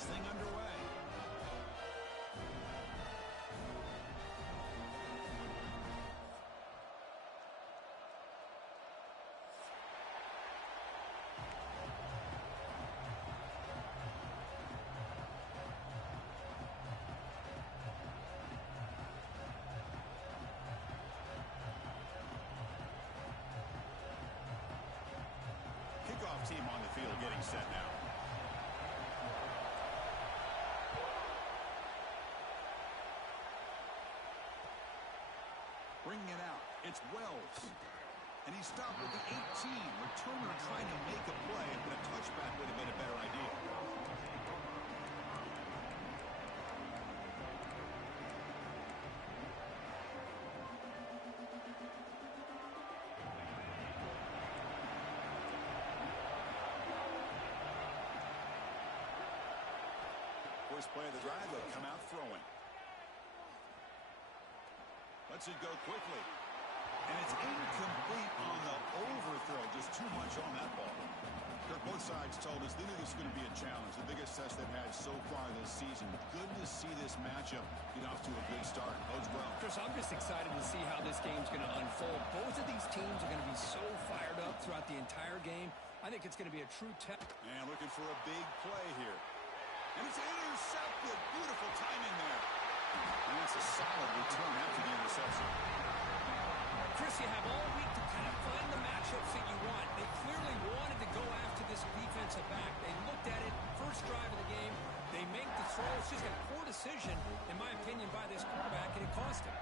this thing underway. Kickoff team on the field getting set now. Bringing it out, it's Wells. And he stopped with the 18. Returner trying to make a play, but a touchback would have been a better idea. First play of the drive, they'll come out throwing. Lets it go quickly. And it's incomplete on the overthrow. Just too much on that ball. Kirk, both sides told us they knew this was going to be a challenge. The biggest test they've had so far this season. Good to see this matchup get off to a good start. Bodes well. Chris, I'm just excited to see how this game's going to unfold. Both of these teams are going to be so fired up throughout the entire game. I think it's going to be a true test. And looking for a big play here. And it's intercepted. Beautiful timing there. And it's a solid return after the interception. Chris, you have all week to kind of find the matchups that you want. They clearly wanted to go after this defensive back. They looked at it, first drive of the game. They make the throw. It's just a poor decision, in my opinion, by this quarterback, and it cost him.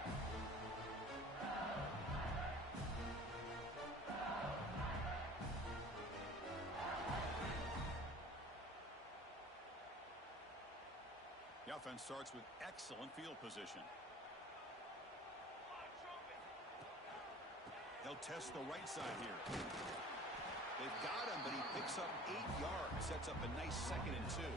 The offense starts with excellent field position. They'll test the right side here. They've got him, but he picks up 8 yards. Sets up a nice 2nd and 2.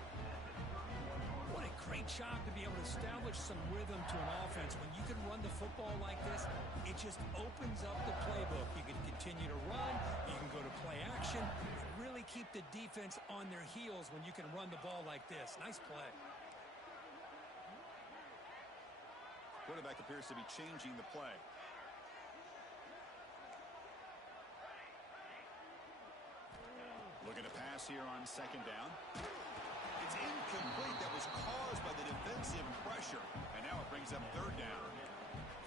What a great job to be able to establish some rhythm to an offense. When you can run the football like this, it just opens up the playbook. You can continue to run. You can go to play action. And really keep the defense on their heels when you can run the ball like this. Nice play. Quarterback appears to be changing the play. Looking to pass here on 2nd down. It's incomplete. That was caused by the defensive pressure. And now it brings up 3rd down.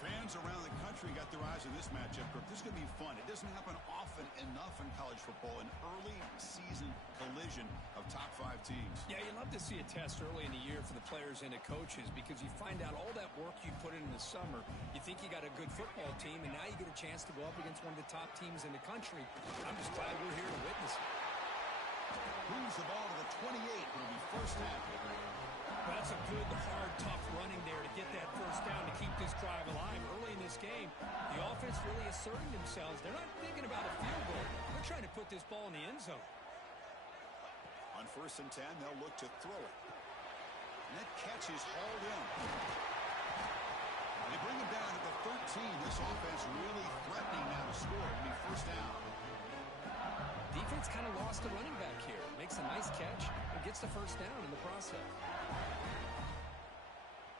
Fans around the country got their eyes on this matchup. This is going to be fun. It doesn't happen often enough in college football. An early season collision of top 5 teams. Yeah, you love to see a test early in the year for the players and the coaches because you find out all that work you put in the summer. You think you got a good football team, and now you get a chance to go up against one of the top teams in the country. I'm just glad we're here to witness it. Moves the ball to the 28. It'll be 1st down. Well, that's a good, hard, tough running there to get that 1st down to keep this drive alive. Early in this game, the offense really asserting themselves. They're not thinking about a field goal. They're trying to put this ball in the end zone. On 1st and 10, they'll look to throw it. And that catch is hauled in. They bring him down to the 13. This offense really threatening now to score. It'll be 1st down. Defense kind of lost the running back here. Makes a nice catch and gets the 1st down in the process.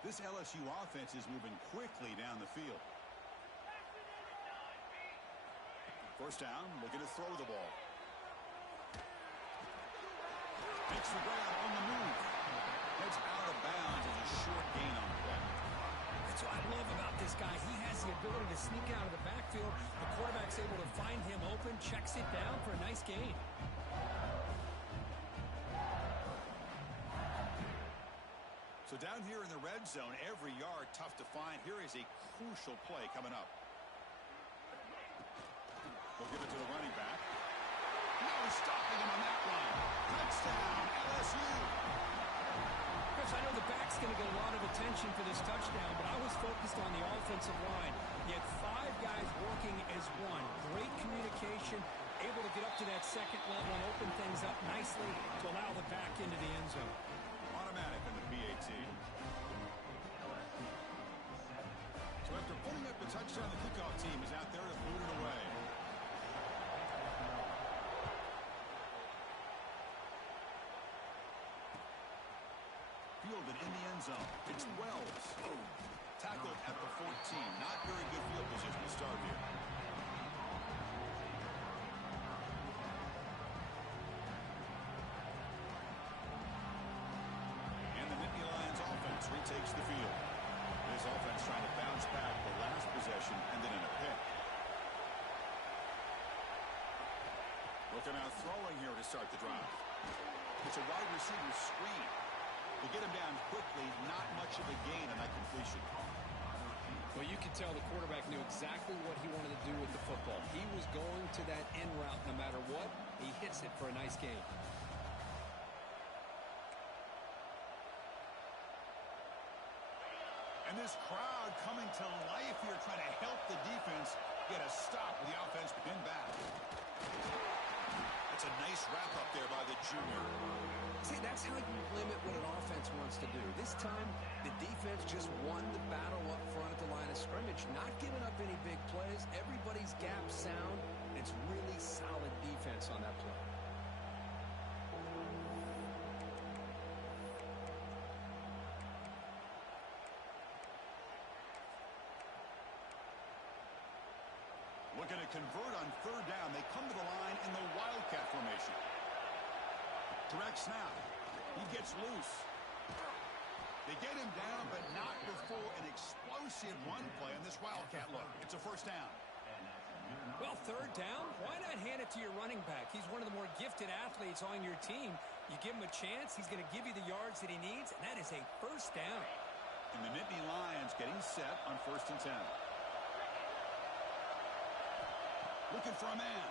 This LSU offense is moving quickly down the field. 1st down, looking to throw the ball. Makes the grab on the move. Heads out of bounds as a short gain on the play. That's what I love about this guy. He has the ability to sneak out of the backfield. The quarterback's able to find him open, checks it down for a nice gain. So down here in the red zone, every yard tough to find. Here is a crucial play coming up. They'll give it to the running back. No stopping him on that one. Touchdown, LSU. Chris, I know the back's going to get a lot of attention for this touchdown, but I was focused on the offensive line. You had 5 guys working as one. Great communication, able to get up to that 2nd level and open things up nicely to allow the back into the end zone. Automatic in the PAT. So after putting up the touchdown, the kickoff team is out there to boot it away. fielded in the end zone. It's Wells. Tackled at the 14. Not very good field position to start here. And the Nittany Lions offense retakes the field. This offense trying to bounce back the last possession, ended in a pick. Looking out throwing here to start the drive. It's a wide receiver screen. To get him down quickly, not much of a gain on that completion. Well, you can tell the quarterback knew exactly what he wanted to do with the football. He was going to that end route no matter what. He hits it for a nice gain. And this crowd coming to life here, trying to help the defense get a stop with the offense pinned back. That's a nice wrap-up there by the junior. See, that's how you limit what an offense wants to do. This time, the defense just won the battle up front at the line of scrimmage, not giving up any big plays. Everybody's gap sound. It's really solid defense on that play. Looking to convert on third down. They come to the line in the Wildcat formation. Direct snap. He gets loose. They get him down, but not before an explosive run play on this Wildcat look. It's a first down. Well, third down, why not hand it to your running back? He's one of the more gifted athletes on your team. You give him a chance, he's going to give you the yards that he needs, and that is a first down. And the Nittany Lions getting set on 1st and 10. Looking for a man.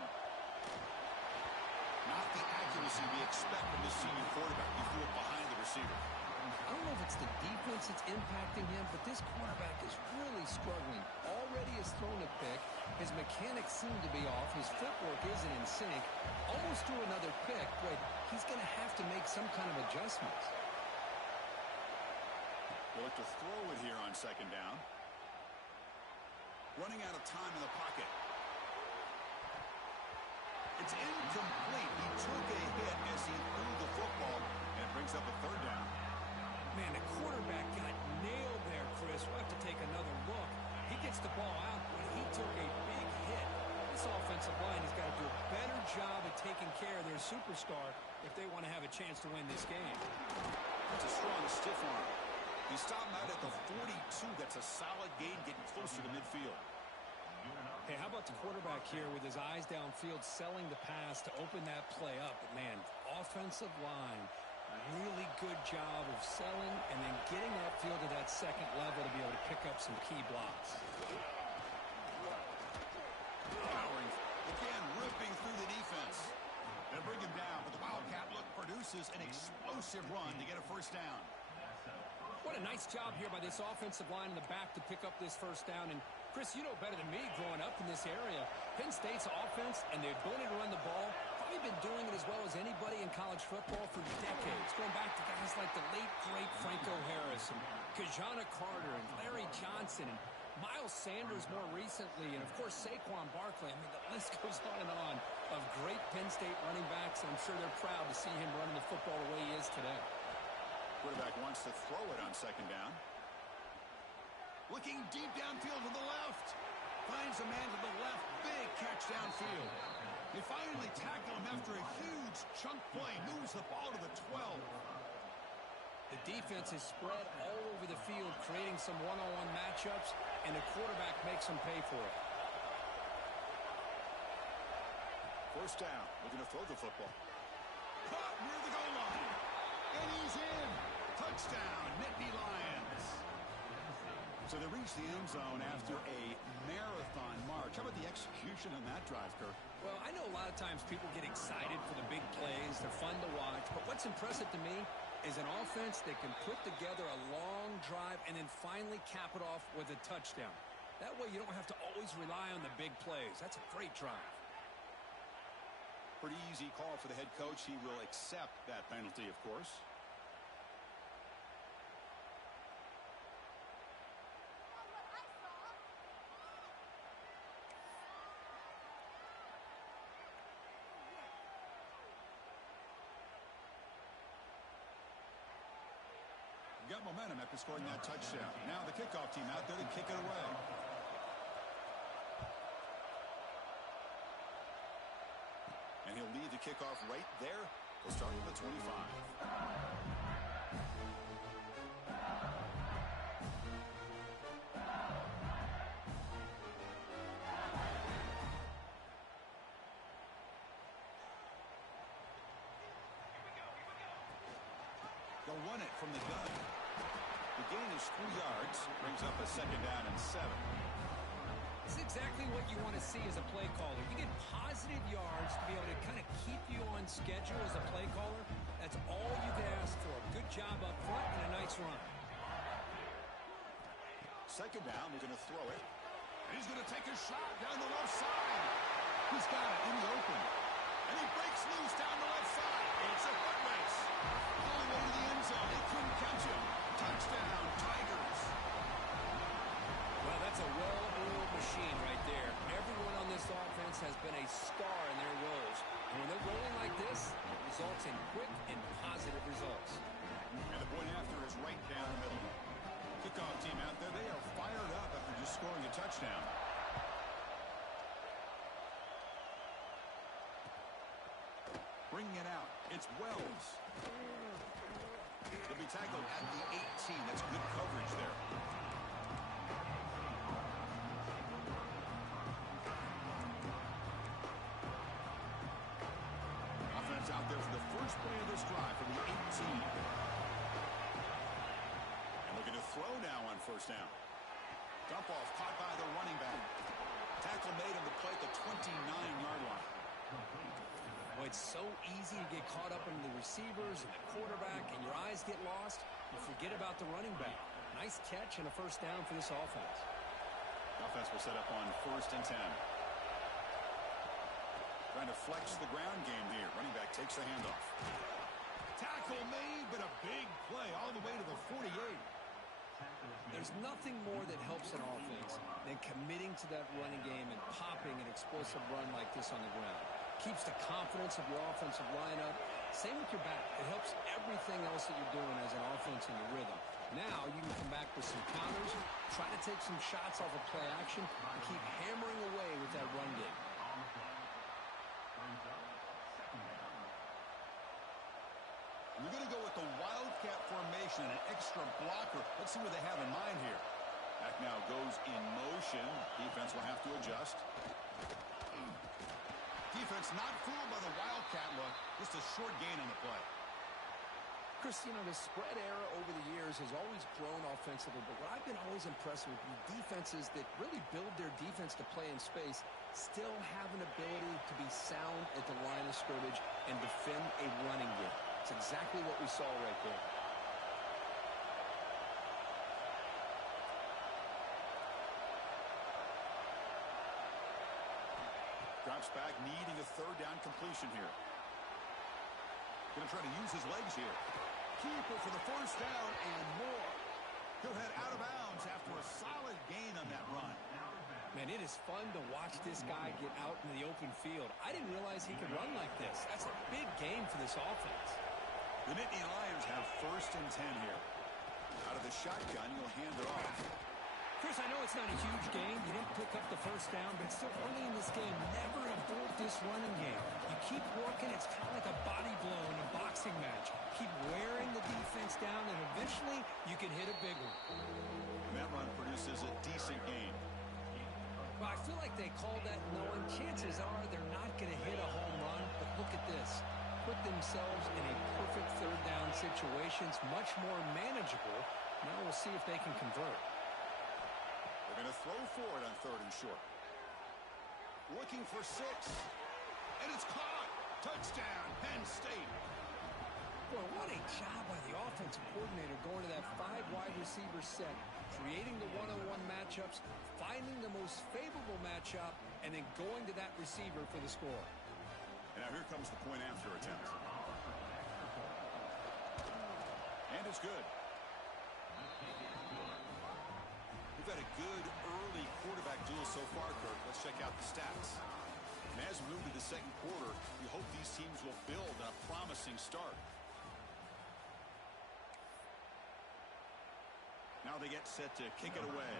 Not the accuracy we expect from the senior quarterback. He threw it behind the receiver. I don't know if it's the defense that's impacting him, but this quarterback is really struggling. Already has thrown a pick. His mechanics seem to be off. His footwork isn't in sync. Almost threw another pick, but he's going to have to make some kind of adjustments. They'll look to throw it here on 2nd down. Running out of time in the pocket. It's incomplete. He took a hit as he threw the football, and it brings up a 3rd down. Man, the quarterback got nailed there, Chris. We'll have to take another look. He gets the ball out, but he took a big hit. This offensive line has got to do a better job of taking care of their superstar if they want to have a chance to win this game. That's a strong stiff arm. He stopped out at the 42. That's a solid gain, getting closer to midfield. Hey, how about the quarterback here with his eyes downfield, selling the pass to open that play up? But, man, offensive line, really good job of selling and then getting upfield to that 2nd level to be able to pick up some key blocks. Powering, again, ripping through the defense. They'll bring him down, but the Wildcat look produces an explosive run to get a first down. What a nice job here by this offensive line in the back to pick up this first down. And, Chris, you know better than me growing up in this area. Penn State's offense and the ability to run the ball, probably been doing it as well as anybody in college football for decades. Going back to guys like the late, great Franco Harris and Kajana Carter and Larry Johnson and Miles Sanders more recently. And, of course, Saquon Barkley. I mean, the list goes on of great Penn State running backs. And I'm sure they're proud to see him running the football the way he is today. Quarterback wants to throw it on 2nd down. Looking deep downfield to the left. Finds a man to the left. Big catch downfield. They finally tackle him after a huge chunk play. Moves the ball to the 12. The defense is spread all over the field, creating some one-on-one matchups, and the quarterback makes them pay for it. First down. Looking to throw the football. Caught near the goal line. And he's in. Touchdown, Nittany Lions. So they reach the end zone after a marathon march. How about the execution on that drive, Kirk? Well, I know a lot of times people get excited for the big plays. They're fun to watch. But what's impressive to me is an offense that can put together a long drive and then finally cap it off with a touchdown. That way you don't have to always rely on the big plays. That's a great drive. Pretty easy call for the head coach. He will accept that penalty, of course. Got momentum after scoring that touchdown. Now the kickoff team out there to kick it away. And he'll lead the kickoff right there. We'll start with the 25. They'll run it from the gun. The gain is 3 yards. Brings up a second down and 7. It's exactly what you want to see as a play caller. You get positive yards to be able to kind of keep you on schedule as a play caller. That's all you can ask for. Good job up front and a nice run. Second down, they're going to throw it. And he's going to take a shot down the left side. He's got it in the open. And he breaks loose down the left side. It's a foot race. All the way to the end zone. They couldn't catch him. Touchdown, Tigers. Well, that's a well-oiled machine right there. Everyone on this offense has been a star in their roles. And when they're rolling like this, it results in quick and positive results. And the point after is right down the middle. Kickoff team out there, they are fired up after just scoring a touchdown. Bringing it out, it's Wells. He'll be tackled at the 18. That's good coverage there. Offense out there for the first play of this drive from the 18. And looking to throw now on first down. Dump off caught by the running back. Tackle made on the play at the 29-yard line. Well, it's so easy to get caught up in the receivers and the quarterback, and your eyes get lost. You forget about the running back. Nice catch and a first down for this offense. Offense will set up on 1st and 10. Trying to flex the ground game here. Running back takes the handoff. Tackle made, but a big play all the way to the 48. There's nothing more that helps an offense than committing to that running game and popping an explosive run like this on the ground. Keeps the confidence of your offensive lineup. Same with your back. It helps everything else that you're doing as an offense in your rhythm. Now you can come back with some counters, try to take some shots off of play action, and keep hammering away with that run game. We're going to go with the Wildcat formation, an extra blocker. Let's see what they have in mind here. Back now goes in motion. Defense will have to adjust. Defense not fooled by the Wildcat look. Just a short gain on the play. Chris, you know, the spread era over the years has always grown offensively, but what I've been always impressed with the defenses that really build their defense to play in space still have an ability to be sound at the line of scrimmage and defend a running game. It's exactly what we saw right there. Drops back, needing a 3rd down completion here. Going to try to use his legs here. Keeper for the first down and more. He'll head out of bounds after a solid gain on that run. Man, it is fun to watch this guy get out in the open field. I didn't realize he could run like this. That's a big gain for this offense. The Nittany Lions have 1st and 10 here. Out of the shotgun, he'll hand it off. Chris, I know it's not a huge game. You didn't pick up the first down, but still early in this game, never abort this running game. You keep working. It's kind of like a body blow in a boxing match. Keep wearing the defense down, and eventually you can hit a big one. And that run produces a decent gain. Well, I feel like they called that knowing chances are they're not going to hit a home run, but look at this. Put themselves in a perfect 3rd down situation. It's much more manageable. Now we'll see if they can convert. They're going to throw for it on 3rd and short. Looking for 6. And it's caught. Touchdown, Penn State. Boy, what a job by the offensive coordinator going to that 5 wide receiver set, creating the one-on-one matchups, finding the most favorable matchup, and then going to that receiver for the score. And now here comes the point after attempt. And it's good. We've had a good early quarterback duel so far, Kirk. Let's check out the stats. And as we move to the 2nd quarter, we hope these teams will build on a promising start. Now they get set to kick it away.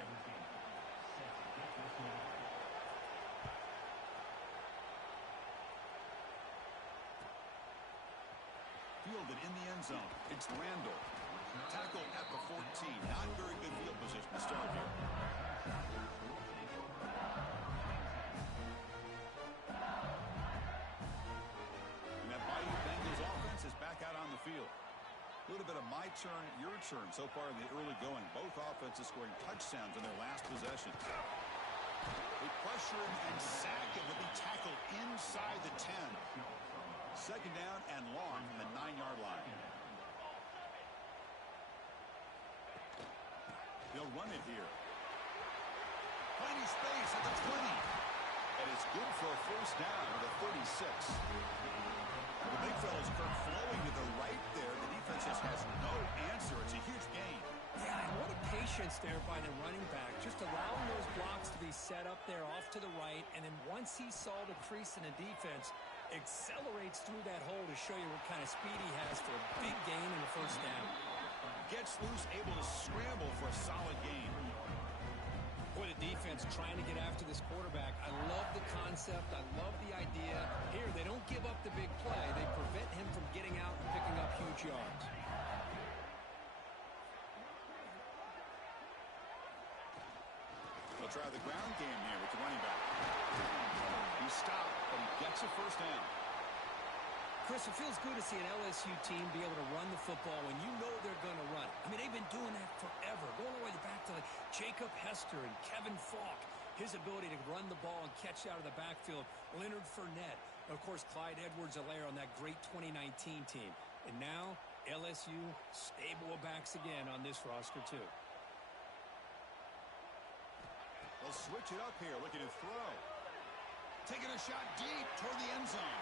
Fielded in the end zone. It's Randall. Tackled at the 14. Not very good field position to start here. And that Bayou Bengals offense is back out on the field. A little bit of my turn, your turn so far in the early going. Both offenses scoring touchdowns in their last possessions. They pressure him and sack him. He'll be tackled inside the 10. Second down and long from the 9-yard line. They'll run it here. Finding space at the 20. And it's good for a first down at the 36. The big fella's Kirk flowing to the right there. The defense just has no answer. It's a huge gain. Yeah, and what a patience there by the running back. Just allowing those blocks to be set up there off to the right. And then once he saw the crease in the defense, accelerates through that hole to show you what kind of speed he has for a big gain in the first down. Gets loose, able to scramble for a solid gain. Boy, the defense trying to get after this quarterback. I love the concept. I love the idea. Here, they don't give up the big play. They prevent him from getting out and picking up huge yards. They'll try the ground game here with the running back. He stopped, but he gets a first down. Chris, it feels good to see an LSU team be able to run the football when you know they're going to run. I mean, they've been doing that forever. Going all the way back to like Jacob Hester and Kevin Falk. His ability to run the ball and catch out of the backfield. Leonard Fournette. And of course, Clyde Edwards-Helaire on that great 2019 team. And now, LSU stable of backs again on this roster, too. They'll switch it up here, looking to throw. Taking a shot deep toward the end zone.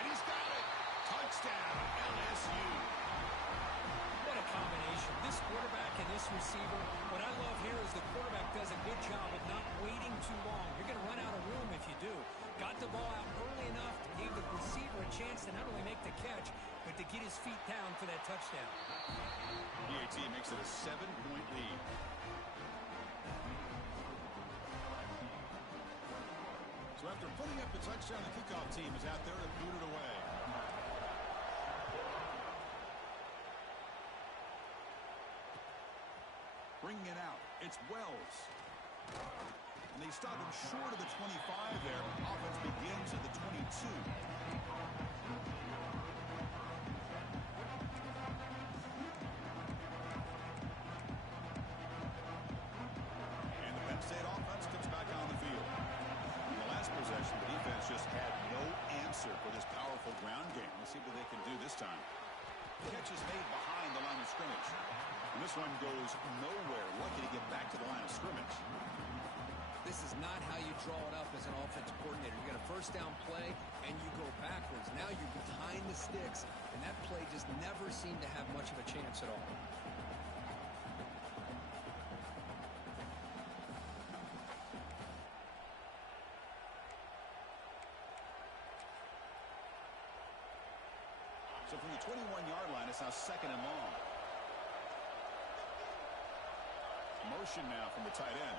And he's got it. Touchdown, LSU. What a combination. This quarterback and this receiver. What I love here is the quarterback does a good job of not waiting too long. You're going to run out of room if you do. Got the ball out early enough to give the receiver a chance to not only make the catch, but to get his feet down for that touchdown. PAT makes it a 7-point lead. So after putting up the touchdown, the kickoff team is out there to boot it away. Bringing it out, it's Wells. And they stop him short of the 25 there. Offense begins at the 22. And the Penn State offense comes back on the field. Possession, the defense just had no answer for this powerful ground game. Let's see what they can do this time. Catch is made behind the line of scrimmage. And this one goes nowhere. Lucky to get back to the line of scrimmage. This is not how you draw it up as an offensive coordinator. You got a first down play, and you go backwards. Now you're behind the sticks, and that play just never seemed to have much of a chance at all. So from the 21-yard line, it's now second and long. Motion now from the tight end.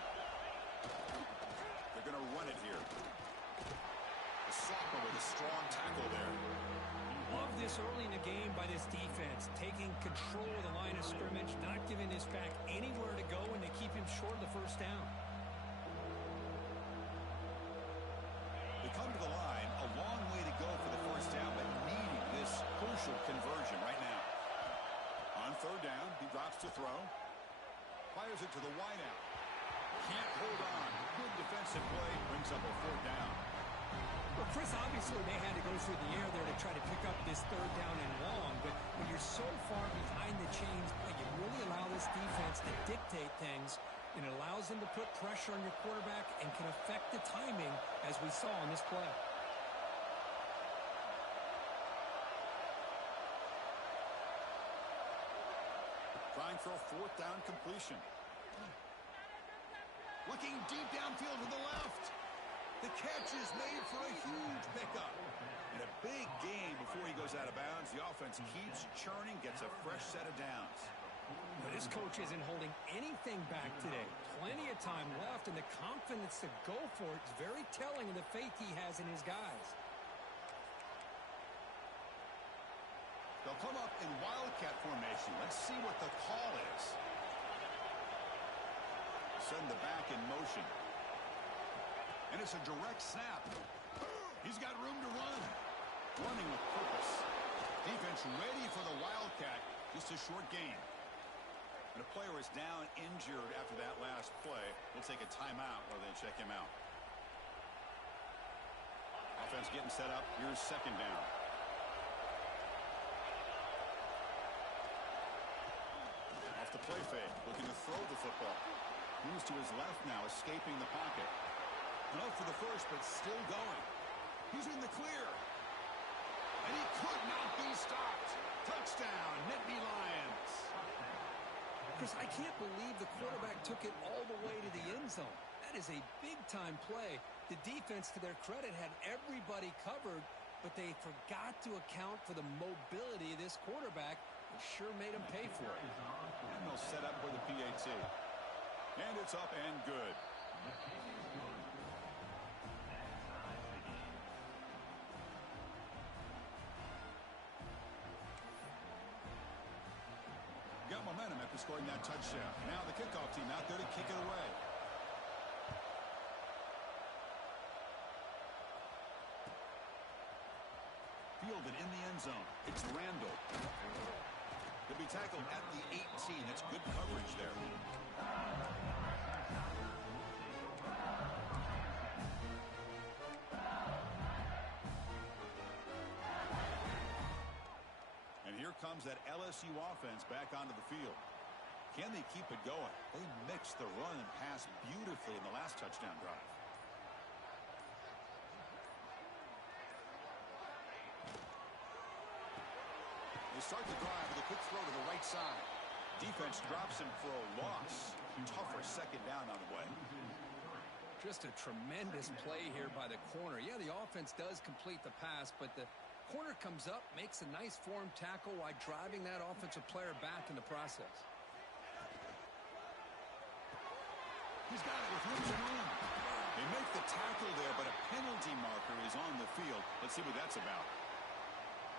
They're going to run it here. The sophomore with a strong tackle there. Love this early in the game by this defense. Taking control of the line of scrimmage, not giving this back anywhere to go, and they keep him short of the first down. They come to the line, a long way to go for the first down, but needing this crucial conversion right now. On third down, he drops to throw. Fires it to the wideout. Can't hold on. Good defensive play. Brings up a fourth down. Well, Chris, obviously they had to go through the air there to try to pick up this third down and long, but when you're so far behind the chains, you really allow this defense to dictate things, and it allows them to put pressure on your quarterback and can affect the timing, as we saw in this play. Trying for a fourth down completion. Looking deep downfield to the left. The catch is made for a huge pickup. And a big gain before he goes out of bounds. The offense keeps churning, gets a fresh set of downs. But this coach isn't holding anything back today. Plenty of time left, and the confidence to go for it is very telling of the faith he has in his guys. They'll come up in wildcat formation. Let's see what the call is. Send the back in motion. And it's a direct snap. He's got room to run. Running with purpose. Defense ready for the wildcat. Just a short gain. And a player is down injured after that last play. We'll take a timeout while they check him out. Offense getting set up. Here's second down. Off the play fake. Looking to throw the football. Moves to his left now, escaping the pocket. Up for the first, but still going. He's in the clear. And he could not be stopped. Touchdown, Nittany Lions. Chris, I can't believe the quarterback took it all the way to the end zone. That is a big-time play. The defense, to their credit, had everybody covered, but they forgot to account for the mobility of this quarterback. It sure made him pay for it. And they'll set up for the PAT. And it's up and good. Got momentum after scoring that touchdown. Now the kickoff team out there to kick it away. Fielded in the end zone. It's Randall. He'll be tackled at the 18. That's good coverage there. And here comes that LSU offense back onto the field. Can they keep it going? They mixed the run and pass beautifully in the last touchdown drive. They start the drive with a quick throw to the right side. Defense drops him for a loss. Tougher second down on the way. Just a tremendous play here by the corner. Yeah, the offense does complete the pass, but the corner comes up, makes a nice form tackle while driving that offensive player back in the process. He's got it with room to run. They make the tackle there, but a penalty marker is on the field. Let's see what that's about.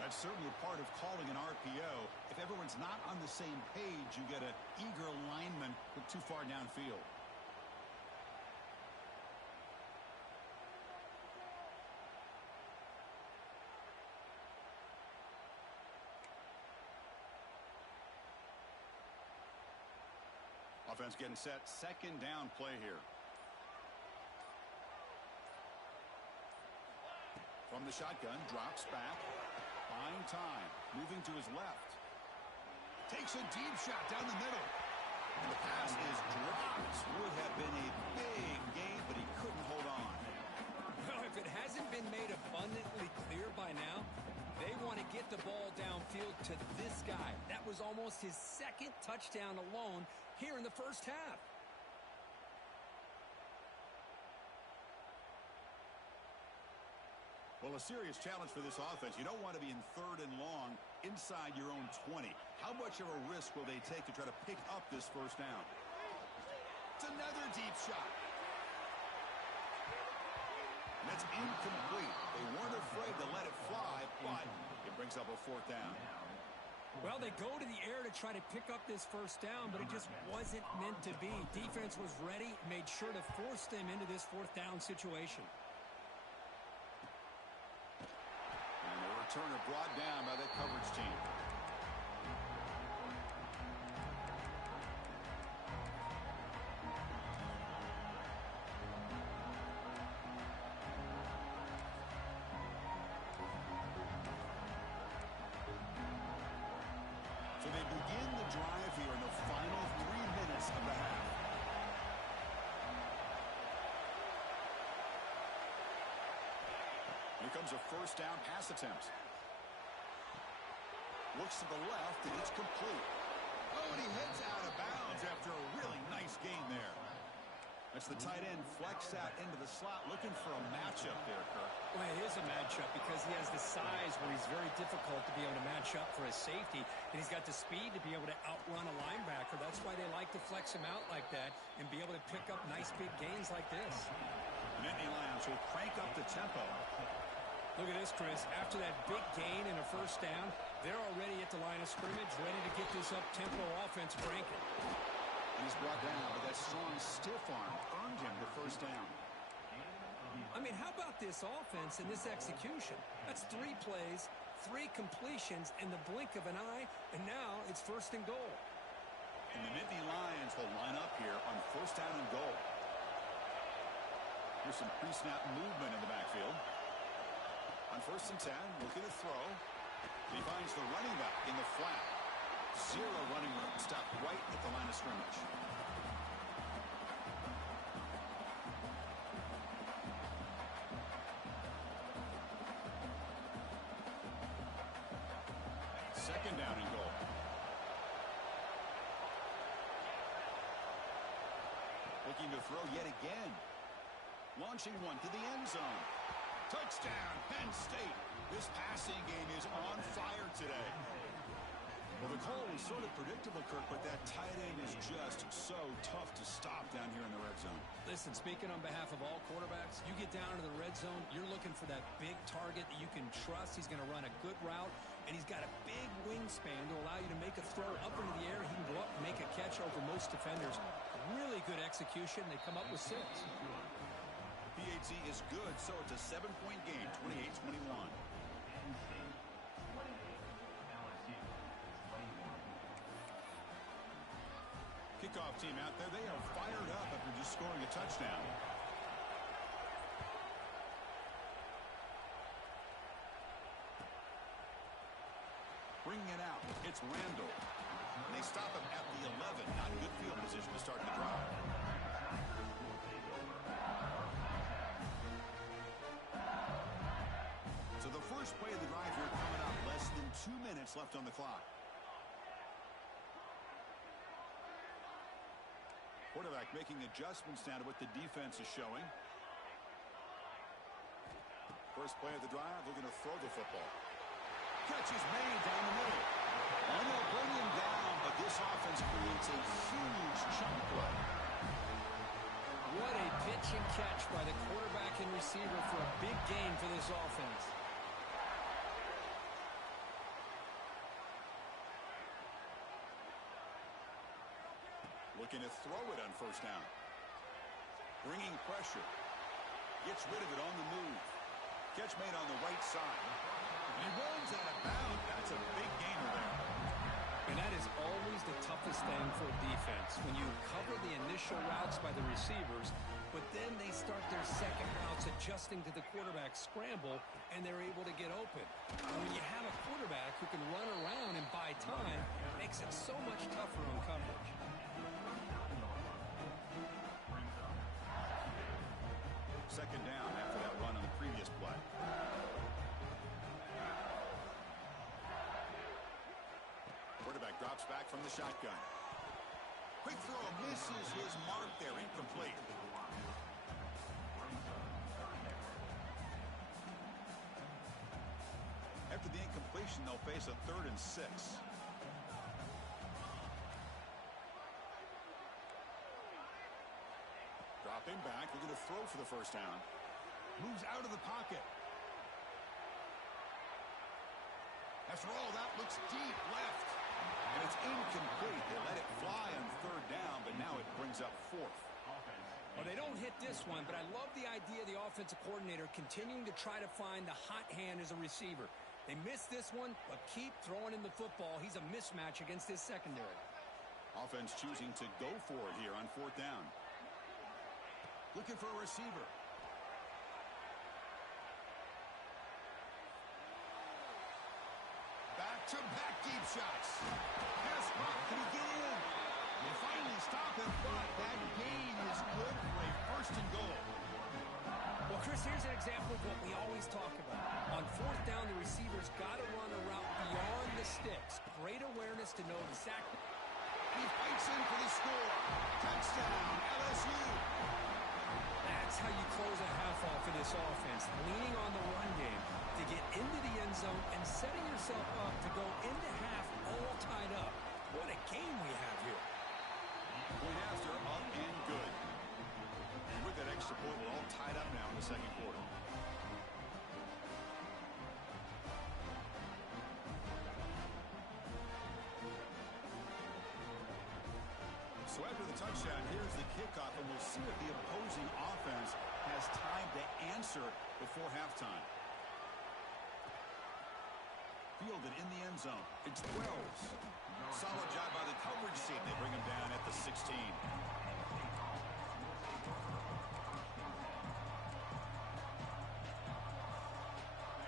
That's certainly a part of calling an RPO. If everyone's not on the same page, you get an eager lineman look too far downfield. Offense getting set. Second down play here. From the shotgun, drops back. Buying time. Moving to his left. Takes a deep shot down the middle. And the pass is dropped. Would have been a big gain, but he couldn't hold on. Well, if it hasn't been made abundantly clear by now, they want to get the ball downfield to this guy. That was almost his second touchdown alone here in the first half. Well, a serious challenge for this offense. You don't want to be in third and long inside your own 20. How much of a risk will they take to try to pick up this first down? It's another deep shot. And that's incomplete. They weren't afraid to let it fly, but it brings up a fourth down. Well, they go to the air to try to pick up this first down, but it just wasn't meant to be. Defense was ready, made sure to force them into this fourth down situation. And the returner brought down by that coverage team. So they begin the drive here in the final 3 minutes of the half. Here comes a first down pass attempt. Looks to the left, and it's complete. Oh, and he heads out of bounds after a really nice gain there. A As the tight end flex out into the slot, looking for a matchup there, Kirk. Well, it is a matchup because he has the size where he's very difficult to be able to match up for a safety, and he's got the speed to be able to outrun a linebacker. That's why they like to flex him out like that and be able to pick up nice big gains like this. The Nittany Lions will crank up the tempo. Look at this, Chris. After that big gain and a first down, they're already at the line of scrimmage, ready to get this up-tempo offense cranking. And he's brought down, but that strong stiff arm earned him the first down. I mean, how about this offense and this execution? That's 3 plays, 3 completions in the blink of an eye, and now it's first and goal. And the Nittany Lions will line up here on first down and goal. Here's some pre-snap movement in the backfield. On first and 10, looking to throw. He finds the running back in the flat. 0 running room. Stopped right at the line of scrimmage. Second down and goal. Looking to throw yet again. Launching one to the end zone. Touchdown, Penn State. This passing game is on fire today. Well, the call was sort of predictable, Kirk, but that tight end is just so tough to stop down here in the red zone. Listen, speaking on behalf of all quarterbacks, you get down to the red zone, you're looking for that big target that you can trust. He's going to run a good route, and he's got a big wingspan to allow you to make a throw up into the air. He can go up and make a catch over most defenders. Really good execution. They come up with 6. PAT is good, so it's a 7-point game, 28-21. Kickoff team out there, they are fired up after just scoring a touchdown. Bringing it out, it's Randall. And they stop him at the 11, not good field position to start the drive. So the first play of the drive here coming up, less than 2 minutes left on the clock. Quarterback making adjustments now to what the defense is showing. First play of the drive, looking to throw the football. Catch is made down the middle. And they'll bring him down, but this offense creates a huge chunk play. What a pitch and catch by the quarterback and receiver for a big gain for this offense. Looking to throw it on first down. Bringing pressure. Gets rid of it on the move. Catch made on the right side. And he runs out of bounds. That's a big gainer there. And that is always the toughest thing for a defense. When you cover the initial routes by the receivers, but then they start their second routes adjusting to the quarterback scramble, and they're able to get open. And when you have a quarterback who can run around and buy time, it makes it so much tougher on coverage. Second down after that run on the previous play. Quarterback drops back from the shotgun. Quick throw misses his mark there, incomplete. After the incompletion, they'll face a 3rd and 6. Dropping back, looking to throw for the first down. Moves out of the pocket. After all, that looks deep left. And it's incomplete. They let it fly on 3rd down, but now it brings up 4th. Well, they don't hit this one, but I love the idea of the offensive coordinator continuing to try to find the hot hand as a receiver. They missed this one, but keep throwing him the football. He's a mismatch against this secondary. Offense choosing to go for it here on 4th down. Looking for a receiver. Back-to-back deep shots. Pass block. Can he get in? They finally stop him, but that gain is good for a 1st and goal. Well, Chris, here's an example of what we always talk about. On 4th down, the receiver's got to run a route beyond the sticks. Great awareness to know exactly. He fights in for the score. Touchdown, LSU. That's how you close a half off of this offense, leaning on the run game to get into the end zone and setting yourself up to go into half all tied up. What a game we have here. Point after, up and good. And with that extra point, we're all tied up now in the second quarter. So after the touchdown, here's the kickoff, and we'll see if the opposing offense has time to answer before halftime. Fielded in the end zone. It's Wells. Solid job by the coverage team. They bring him down at the 16.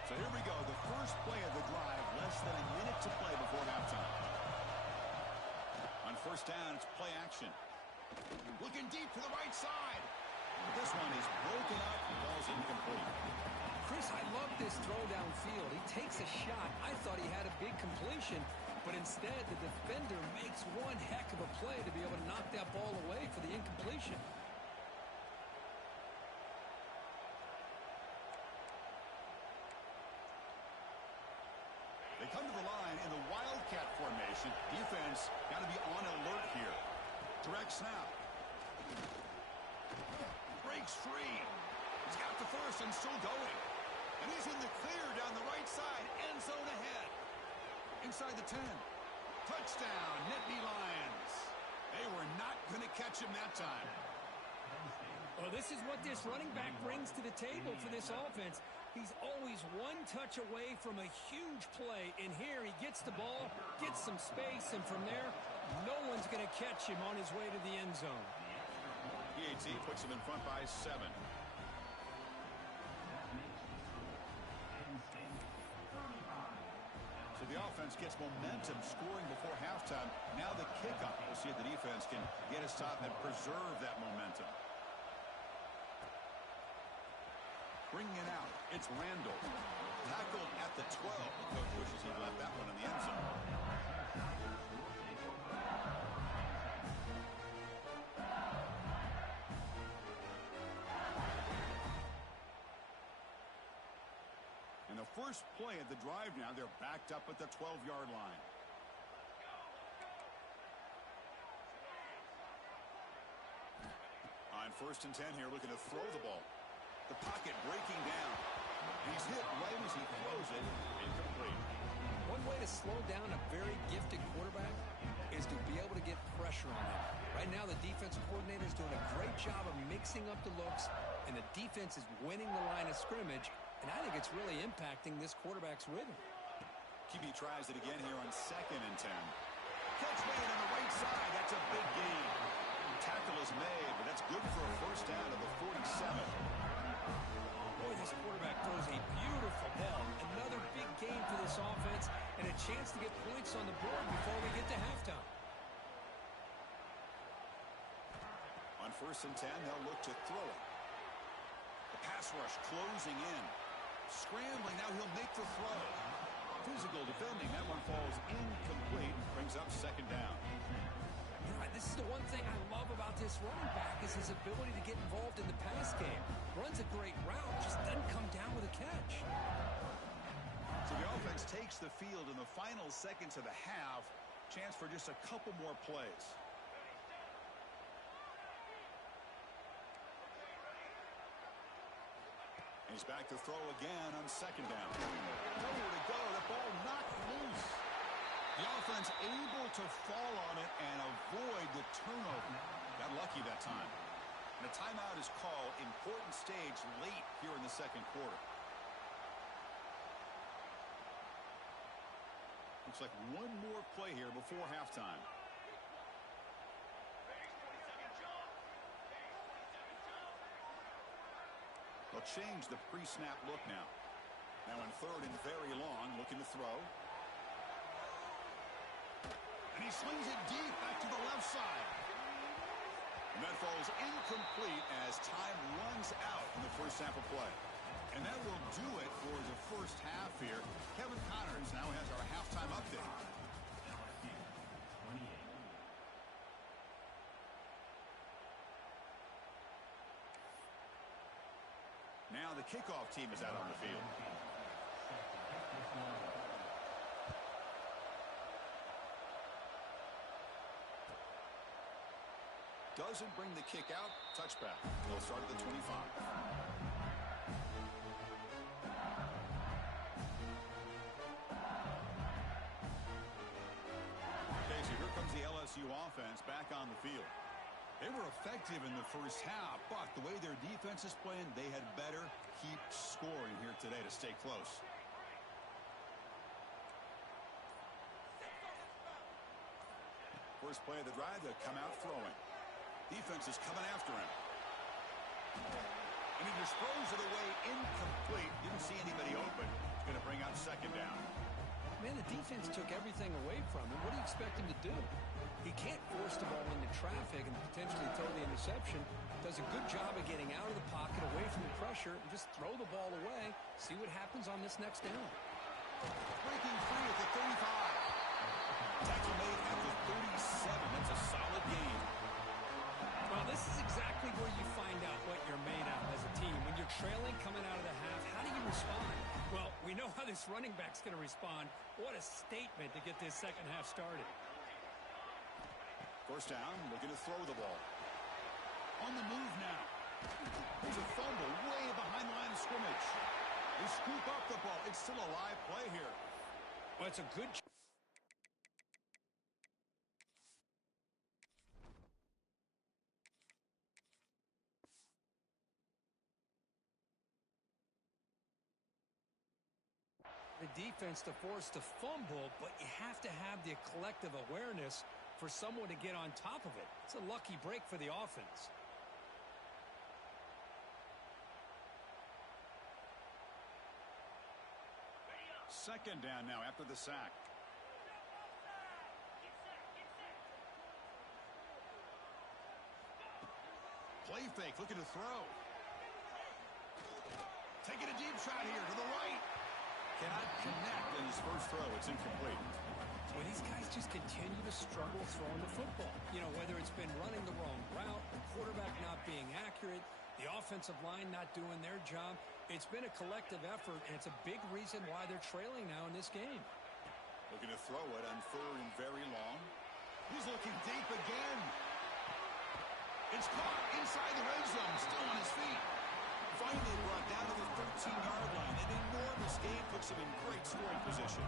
So here we go. The first play of the drive. Less than a minute to play before halftime. On first down, it's play action. Looking deep to the right side. This one is broken up and falls incomplete. Chris, I love this throw downfield. He takes a shot. I thought he had a big completion, but instead the defender makes one heck of a play to be able to knock that ball away for the incompletion. They come to the line in the Wildcat formation. Defense got to be on alert here. Direct snap. Breaks free. He's got the first and still going. And he's in the clear down the right side. End zone ahead. Inside the 10. Touchdown, Nittany Lions. They were not going to catch him that time. Well, this is what this running back brings to the table for this offense. He's always one touch away from a huge play. And here he gets the ball, gets some space, and from there, no one's going to catch him on his way to the end zone. PAT puts him in front by 7. So the offense gets momentum scoring before halftime. Now the kickoff. We'll see if the defense can get a stop and preserve that momentum. Bringing it out, it's Randall. Tackled at the 12. The coach wishes he left that one in the end zone. And the first play of the drive now, they're backed up at the 12-yard line. On first and 10 here, looking to throw the ball. The pocket breaking down. He's hit right as he throws it. Incomplete. One way to slow down a very gifted quarterback is to be able to get pressure on him. Right now, the defensive coordinator is doing a great job of mixing up the looks, and the defense is winning the line of scrimmage, and I think it's really impacting this quarterback's rhythm. QB tries it again here on second and 10. Catch made on the right side. That's a big gain. Tackle is made, but that's good for a first down to the 47. Boy, this quarterback throws a beautiful ball. Another big game for this offense and a chance to get points on the board before we get to halftime. On first and 10, they'll look to throw it. The pass rush closing in. Scrambling, now he'll make the throw. Physical defending, that one falls incomplete. Brings up second down. This is the one thing I love about this running back is his ability to get involved in the pass game. Runs a great route, just doesn't come down with a catch. So the offense takes the field in the final seconds of the half. Chance for just a couple more plays. He's back to throw again on second down. Nowhere to go. The ball knocked loose. The offense able to fall on it and avoid the turnover. Got lucky that time. And a timeout is called. Important stage late here in the second quarter. Looks like one more play here before halftime. They'll change the pre-snap look now. Now on third and very long, looking to throw. And he slings it deep back to the left side. And that falls incomplete as time runs out in the first half of play. And that will do it for the first half here. Kevin Connors now has our halftime update. Now the kickoff team is out on the field. Doesn't bring the kick out. Touchback. They'll start at the 25. Okay, so here comes the LSU offense back on the field. They were effective in the first half, but the way their defense is playing, they had better keep scoring here today to stay close. First play of the drive, they'll come out throwing. Defense is coming after him. And he just throws it away incomplete. Didn't see anybody open. It's going to bring out second down. Man, the defense took everything away from him. What do you expect him to do? He can't force the ball into traffic and potentially throw the interception. Does a good job of getting out of the pocket, away from the pressure, and just throw the ball away. See what happens on this next down. Breaking free at the 35. Tackle made at the 37. That's a solid game. Well, this is exactly where you find out what you're made of as a team. When you're trailing coming out of the half, how do you respond? Well, we know how this running back's going to respond. What a statement to get this second half started. First down, looking to throw the ball. On the move now. There's a fumble way behind the line of scrimmage. They scoop up the ball. It's still a live play here. Well, it's a good the defense to force the fumble, but you have to have the collective awareness for someone to get on top of it. It's a lucky break for the offense. Second down now after the sack. Play fake, looking to throw. Taking a deep shot here to the right. Cannot connect in his first throw. It's incomplete. Well, these guys just continue to struggle throwing the football. You know, whether it's been running the wrong route, the quarterback not being accurate, the offensive line not doing their job. It's been a collective effort, and it's a big reason why they're trailing now in this game. Looking to throw it on third and very long. He's looking deep again. It's caught inside the red zone, still on his feet. Finally brought down to the 13-yard line. An enormous gain puts him in great scoring position.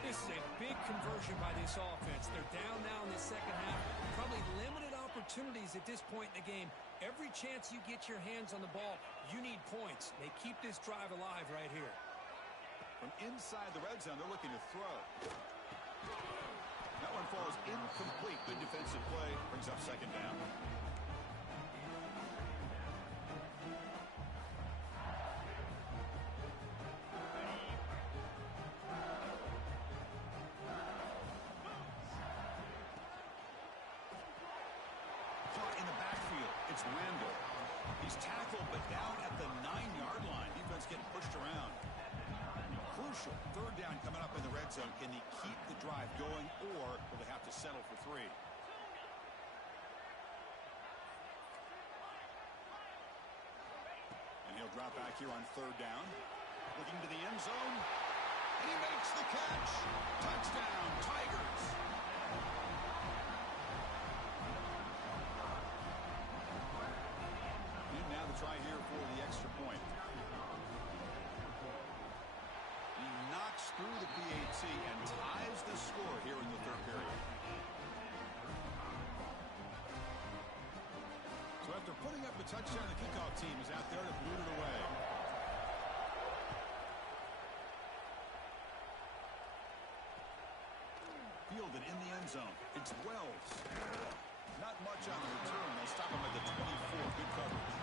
This is a big conversion by this offense. They're down now in the second half. Probably limited opportunities at this point in the game. Every chance you get your hands on the ball, you need points. They keep this drive alive right here. From inside the red zone, they're looking to throw. That one falls incomplete. Good defensive play. Brings up second down. Caught in the backfield. It's Randall. He's tackled, but down at the 9-yard line. Defense getting pushed around. Crucial. Third down coming up in the red zone. Can he keep the drive going, or will they have to settle for 3? And he'll drop back here on third down. Looking to the end zone. And he makes the catch. Touchdown, Tigers. And now the try here for the extra point. He knocks through the PAT and ties the score here in the third period. So after putting up a touchdown, the kickoff team is out there to boot it away. Fielded in the end zone. It's Wells. Not much on the return. They'll stop him at the 24. Good coverage.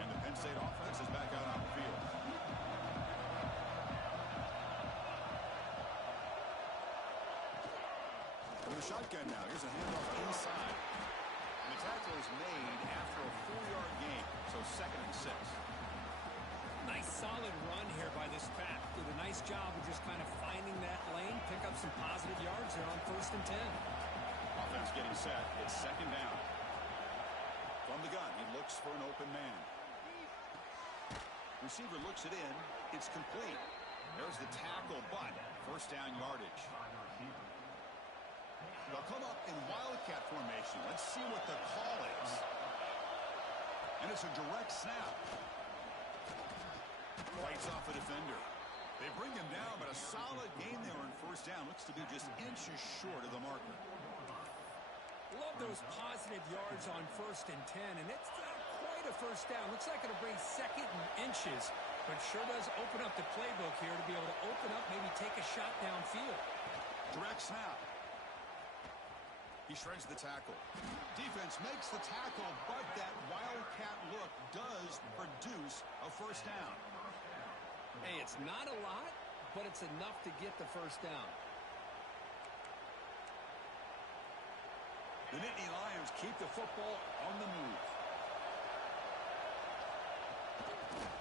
And the Penn State offense is back out on the field. From the shotgun now. Here's a handoff inside. And the tackle is made after a 4-yard gain. So 2nd and 6. Nice solid run here by this back. Did a nice job of just kind of finding that lane, pick up some positive yards there on 1st and 10. Offense getting set. It's 2nd down. From the gun, he looks for an open man. Receiver looks it in. It's complete. There's the tackle, but 1st down yardage. They'll come up in wildcat formation. Let's see what the call is. And it's a direct snap. Fights off a defender. They bring him down, but a solid game there on 1st down. Looks to be just inches short of the marker. Love those positive yards on 1st and 10, and it's not quite a 1st down. Looks like it'll bring 2nd and inches, but sure does open up the playbook here to be able to open up, maybe take a shot downfield. Direct snap. He shreds the tackle. Defense makes the tackle, but that wildcat look does produce a 1st down. Hey, it's not a lot, but it's enough to get the 1st down. The Nittany Lions keep the football on the move.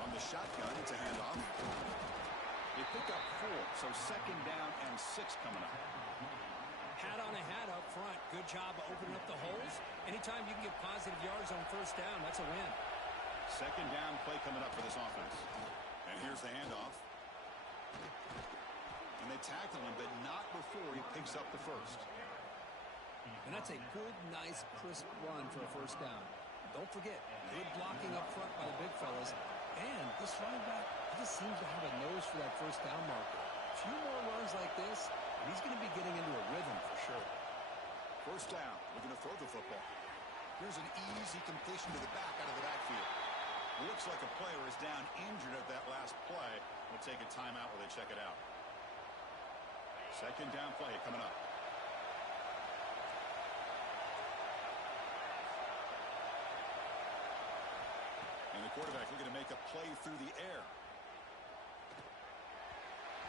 On the shotgun, it's a handoff. They pick up 4, so 2nd down and 6 coming up. Hat on a hat up front. Good job of opening up the holes. Anytime you can get positive yards on 1st down, that's a win. 2nd down play coming up for this offense. And here's the handoff. And they tackle him, but not before he picks up the 1st. And that's a good, nice, crisp run for a 1st down. Don't forget, good blocking up front by the big fellas. And this running back just seems to have a nose for that 1st down marker. A few more runs like this, and he's going to be getting into a rhythm for sure. 1st down. We're going to throw the football. Here's an easy completion to the back out of the backfield. It looks like a player is down injured at that last play. We'll take a timeout while they check it out. 2nd down play coming up. And the quarterback looking to make a play through the air.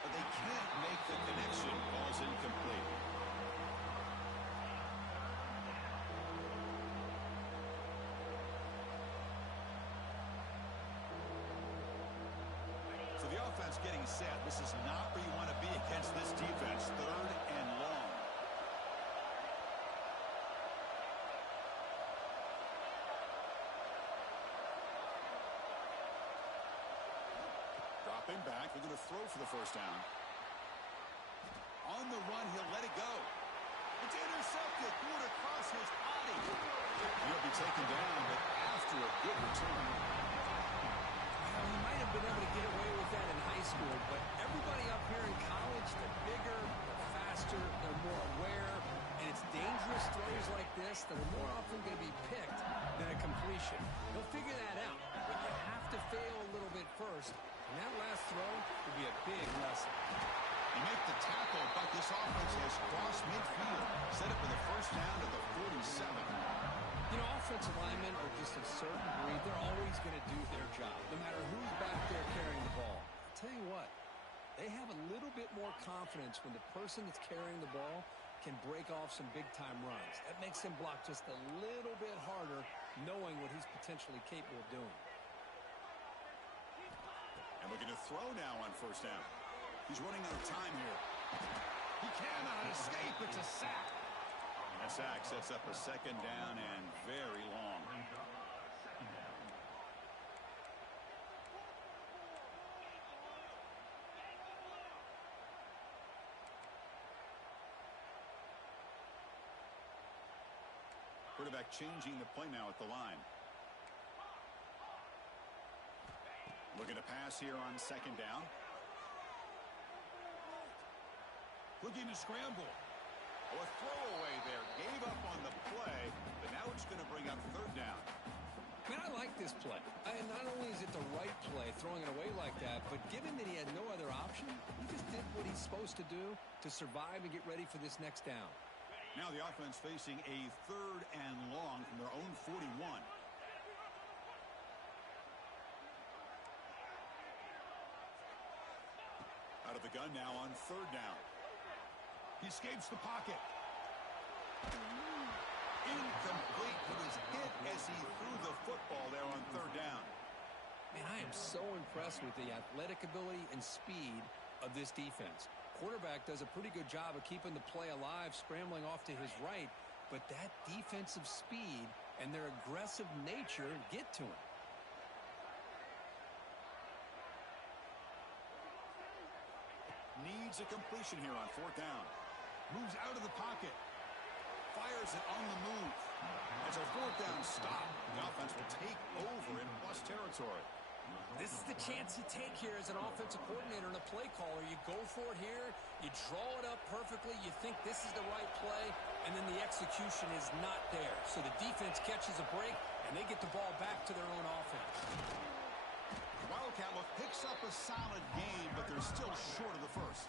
But they can't make the connection. Ball's incomplete. So the offense getting set. This is not where you want to be against this defense. 3rd and long. Dropping back. They're going to throw for the 1st down. On the run, he'll let it go. It's intercepted. Threw it across his body. He'll be taken down, but after a good return. He might have been able to get away with that in high school, but everybody up here in college, they're bigger, they're faster, they're more aware, and it's dangerous throws like this that are more often going to be picked than a completion. They'll figure that out, but you have to fail a little bit first, and that last throw will be a big lesson. They make the tackle, but this offense has crossed midfield. Set it for the 1st down at the 47. You know, offensive linemen are just a certain breed. They're always going to do their job, no matter who's back there carrying the ball. I'll tell you what, they have a little bit more confidence when the person that's carrying the ball can break off some big-time runs. That makes him block just a little bit harder, knowing what he's potentially capable of doing. And we're going to throw now on 1st down. He's running out of time here. He cannot escape. It's a sack. That sack sets up a 2nd down and very long. Quarterback changing the play now at the line. Looking to pass here on 2nd down. Looking to scramble. Oh, a throwaway there. Gave up on the play, but now it's going to bring up 3rd down. Man, I like this play. And not only is it the right play, throwing it away like that, but given that he had no other option, he just did what he's supposed to do to survive and get ready for this next down. Now the offense facing a 3rd and long from their own 41. Out of the gun now on 3rd down. He escapes the pocket. Incomplete. He was hit as he threw the football there on 3rd down. Man, I am so impressed with the athletic ability and speed of this defense. Quarterback does a pretty good job of keeping the play alive, scrambling off to his right, but that defensive speed and their aggressive nature get to him. Needs a completion here on 4th down. Moves out of the pocket. Fires it on the move. It's a 4th down stop. The offense will take over in plus territory. This is the chance you take here as an offensive coordinator and a play caller. You go for it here. You draw it up perfectly. You think this is the right play, and then the execution is not there. So the defense catches a break, and they get the ball back to their own offense. Wildcat look picks up a solid game, but they're still short of the first.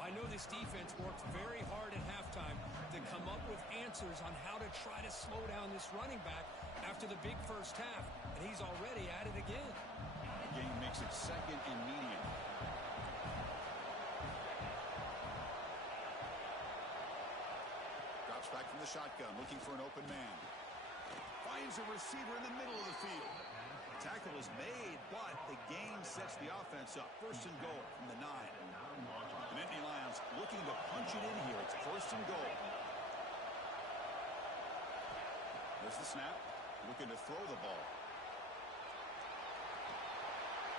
I know this defense worked very hard at halftime to come up with answers on how to try to slow down this running back after the big first half, and he's already at it again. The game makes it 2nd and medium. Drops back from the shotgun, looking for an open man. Finds a receiver in the middle of the field. Tackle is made, but the gain sets the offense up. 1st and goal from the 9. The Nittany Lions looking to punch it in here. It's 1st and goal. There's the snap. Looking to throw the ball.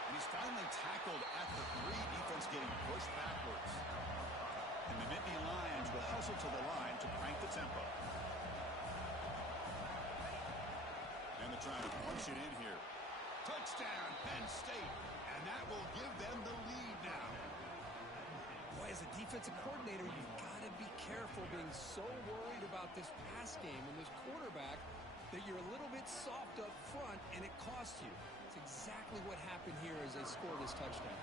And he's finally tackled at the 3. Defense getting pushed backwards. And the Nittany Lions will hustle to the line to crank the tempo. And they're trying to punch it in here. Touchdown, Penn State. And that will give them the lead now. Boy, as a defensive coordinator, you've got to be careful being so worried about this pass game and this quarterback that you're a little bit soft up front, and it costs you. It's exactly what happened here as they scored this touchdown.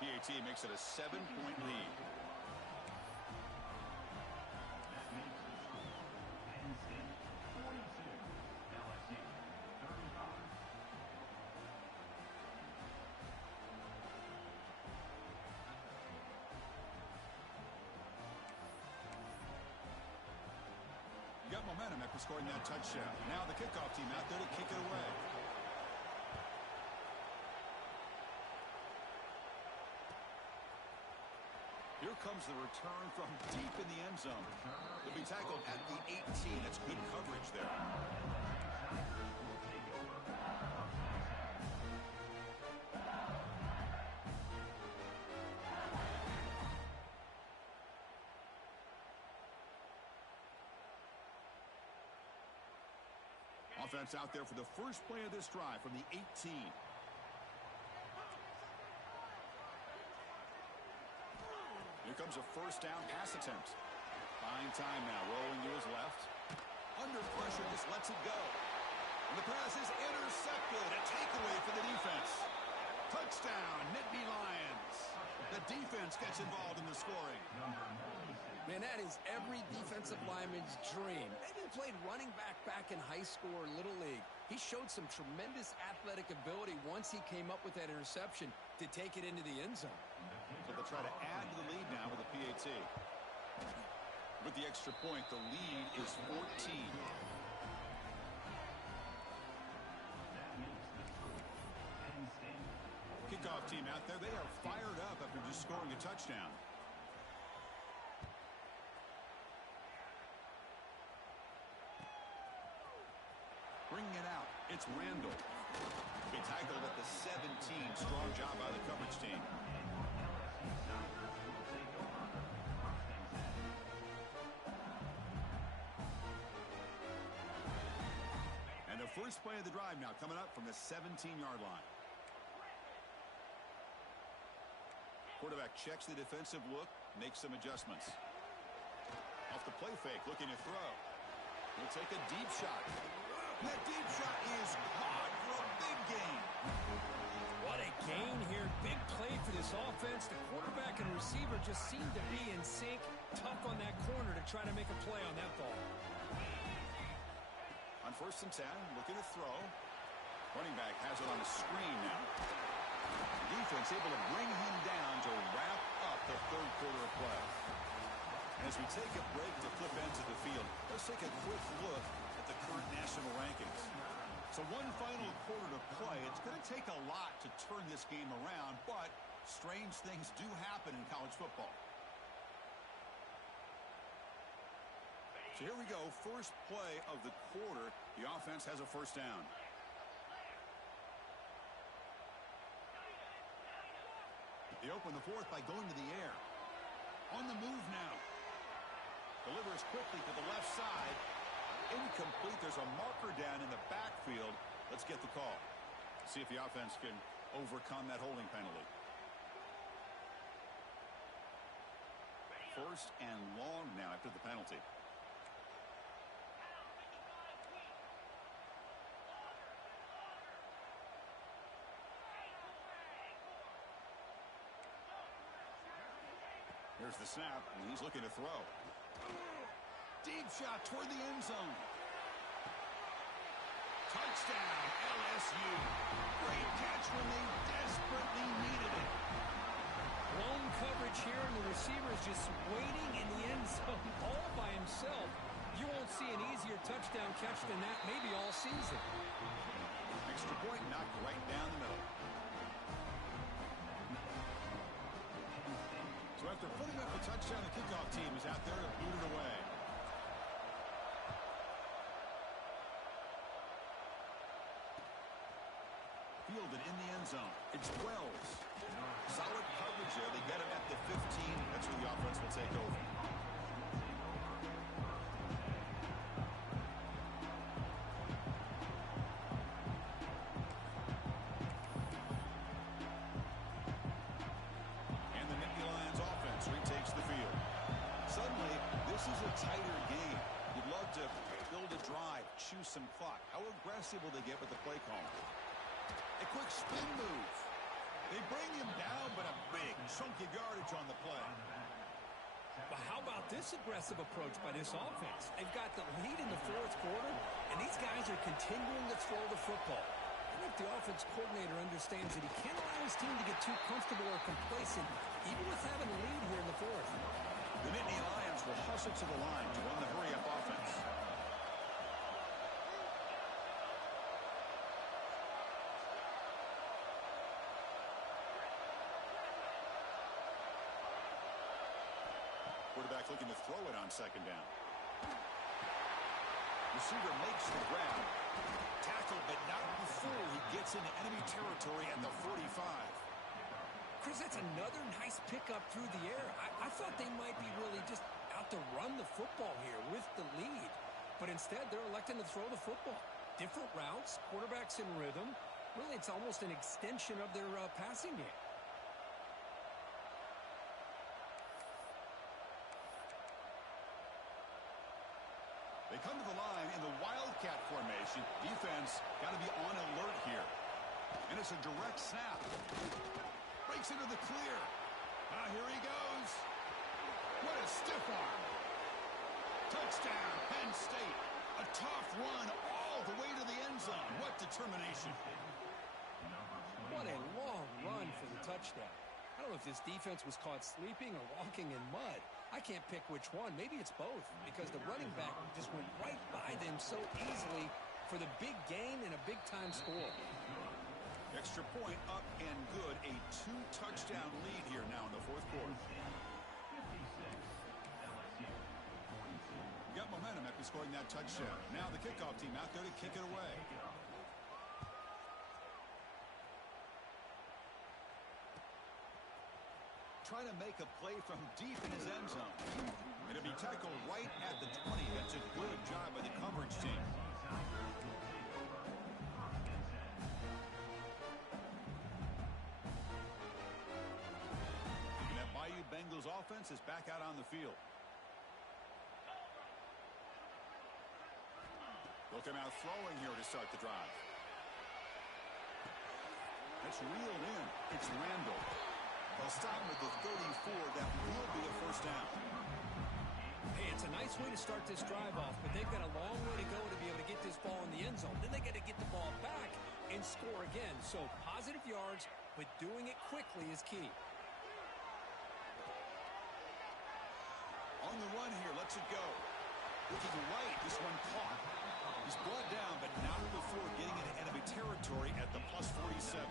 PAT makes it a 7-point lead. You got momentum after scoring that touchdown. Now the kickoff team out there to kick it away. Here comes the return from deep in the end zone. He'll be tackled at the 18. That's good coverage there. Offense out there for the first play of this drive from the 18. Here comes a 1st down pass attempt. Buying time now, rolling to his left. Under pressure, just lets it go. And the pass is intercepted. A takeaway for the defense. Touchdown, Nittany Lions. The defense gets involved in the scoring. Man, that is every defensive lineman's dream. Maybe he played running back in high school or Little League. He showed some tremendous athletic ability once he came up with that interception to take it into the end zone. So they'll try to add to the lead now with a PAT. With the extra point, the lead is 14. Kickoff team out there, they are fired up after just scoring a touchdown. Bringing it out, it's Randall. He tackled at the 17. Strong job by the coverage team. And the first play of the drive now coming up from the 17-yard line. Quarterback checks the defensive look, makes some adjustments. Off the play fake, looking to throw. He'll take a deep shot. That deep shot is caught for a big gain. What a gain here. Big play for this offense. The quarterback and receiver just seem to be in sync. Tough on that corner to try to make a play on that ball. On 1st and 10, looking to throw. Running back has it on the screen now. The defense able to bring him down to wrap up the 3rd quarter of play. As we take a break to flip ends of the field, let's take a quick look at the current national rankings. So one final quarter to play. It's going to take a lot to turn this game around, but strange things do happen in college football. So here we go. First play of the quarter. The offense has a first down. They open the fourth by going to the air. On the move now. Delivers quickly to the left side. Incomplete. There's a marker down in the backfield. Let's get the call. See if the offense can overcome that holding penalty. First and long now after the penalty. Here's the snap, and he's looking to throw. Deep shot toward the end zone. Touchdown, LSU. Great catch when they desperately needed it. Blown coverage here, and the receiver is just waiting in the end zone all by himself. You won't see an easier touchdown catch than that maybe all season. Extra point knocked right down the middle. So after putting up a touchdown, the kickoff team is out there to boot it away. Fielded in the end zone. It's Wells. Solid coverage there. They get him at the 15. That's where the offense will take over. Retakes the field. Suddenly, this is a tighter game. You'd love to build a drive, choose some clock. How aggressive will they get with the play call? A quick spin move. They bring him down, but a big chunk of yardage on the play. But how about this aggressive approach by this offense? They've got the lead in the fourth quarter, and these guys are continuing to throw the football. I think the offense coordinator understands that he can't allow his team to get too comfortable or complacent, even with having a lead here in the fourth. The Nittany Lions will hustle to the line to run the hurry-up offense. Quarterback looking to throw it on second down. Receiver makes the grab. Tackled, but not before he gets into enemy territory at the 45. Chris, that's another nice pickup through the air. I thought they might be really just out to run the football here with the lead. But instead, they're electing to throw the football. Different routes, quarterbacks in rhythm. Really, it's almost an extension of their passing game. They come to the line in the Wildcat formation. Defense got to be on alert here. And it's a direct snap. Breaks into the clear. Here he goes. What a stiff arm. Touchdown, Penn State. A tough run all the way to the end zone. What determination. What a long run for the touchdown. I don't know if this defense was caught sleeping or walking in mud. I can't pick which one. Maybe it's both, because the running back just went right by them so easily for the big gain and a big-time score. Extra point up and good. A 2-touchdown lead here now in the fourth quarter. Got momentum after scoring that touchdown. Now the kickoff team out there to kick it away. Trying to make a play from deep in his end zone. It'll be tackled right at the 20. That's a good job by the coverage team. And that Bayou Bengals offense is back out on the field. They'll come out throwing here to start the drive. That's reeled in. It's Randall. They'll stop with the 34. That will be a first down. Hey, it's a nice way to start this drive off, but they've got a long way to go to be able to get this ball in the end zone. Then they got to get the ball back and score again. So positive yards, but doing it quickly is key. On the run here, lets it go. Looking right, this one caught. He's brought down, but not before getting it territory at the plus 47.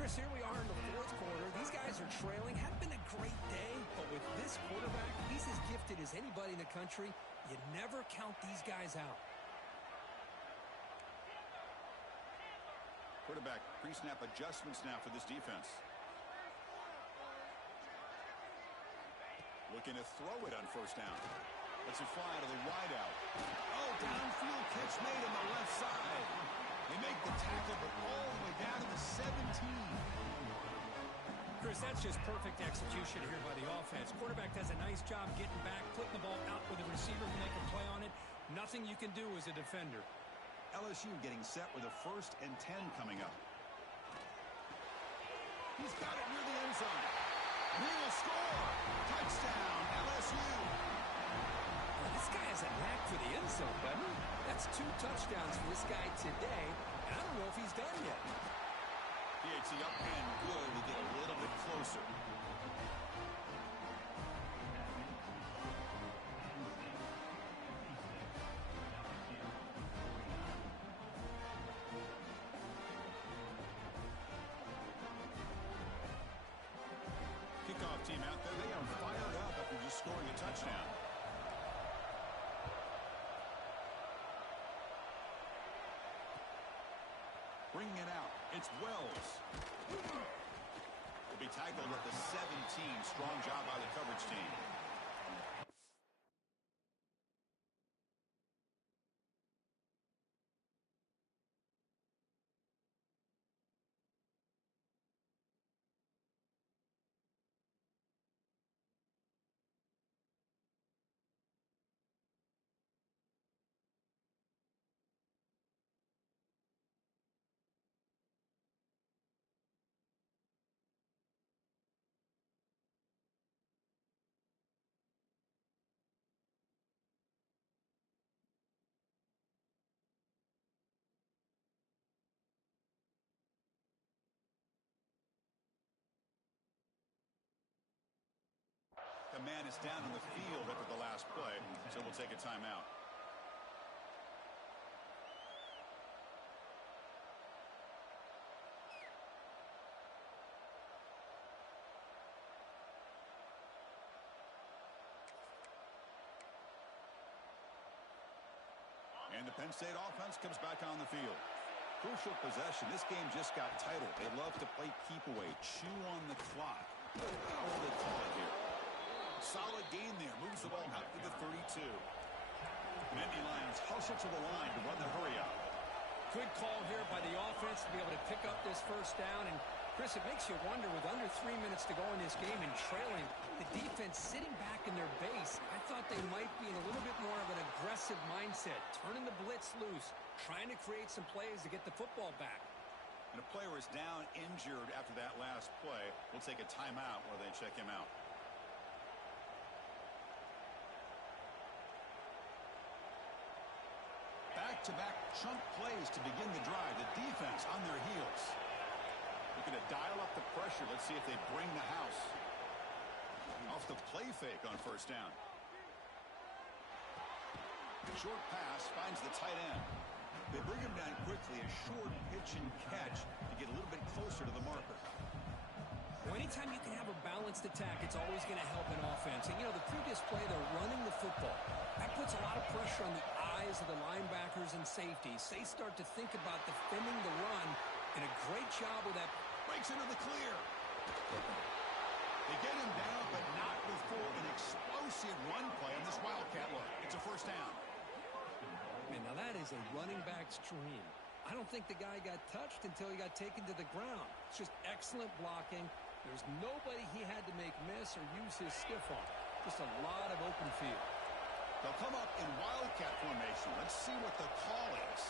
Chris, here we are in the fourth quarter. These guys are trailing. Hadn't been a great day, but with this quarterback, he's as gifted as anybody in the country. You never count these guys out. Quarterback pre-snap adjustments now for this defense. Looking to throw it on first down. Lets it fly to the wideout. Oh, downfield catch made on the left side. They make the tackle, but all the way down to the 17. Chris, that's just perfect execution here by the offense. Quarterback does a nice job getting back, putting the ball out with the receiver to make a play on it. Nothing you can do as a defender. LSU getting set with a 1st and 10 coming up. He's got it near the end zone. He will score. Touchdown, LSU. Well, this guy has a knack for the end zone, doesn't he? That's 2 touchdowns for this guy today. And I don't know if he's done yet. PAT up and good. We get a little bit closer. Kickoff team out there. They are fired up after just scoring a touchdown. Bringing it out. It's Wells. Will be tackled at the 17. Strong job by the coverage team. The man is down in the field after the last play, so we'll take a timeout. And the Penn State offense comes back on the field. Crucial possession. This game just got tighter. They love to play keep away, chew on the clock. How will they call it here? Solid gain there. Moves the ball out to the 32. Nittany Lions hustle to the line to run the hurry up. Good call here by the offense to be able to pick up this first down. And, Chris, it makes you wonder, with under 3 minutes to go in this game and trailing, the defense sitting back in their base. I thought they might be in a little bit more of an aggressive mindset, turning the blitz loose, trying to create some plays to get the football back. And a player is down injured after that last play. We'll take a timeout while they check him out. Back-to-back chunk plays to begin the drive. The defense on their heels. Looking to dial up the pressure. Let's see if they bring the house. Off the play fake on first down. Short pass finds the tight end. They bring him down quickly. A short pitch and catch to get a little bit closer to the marker. Well, anytime you can have a balanced attack, it's always going to help an offense. And, you know, the previous play, they're running the football. That puts a lot of pressure on the eyes of the linebackers and safeties. They start to think about defending the run, and a great job with that. Breaks into the clear. They get him down, but not before an explosive run play on this Wildcat look. It's a first down. Man, now that is a running back's dream. I don't think the guy got touched until he got taken to the ground. It's just excellent blocking. There's nobody he had to make miss or use his stiff arm. Just a lot of open field. They'll come up in Wildcat formation. Let's see what the call is.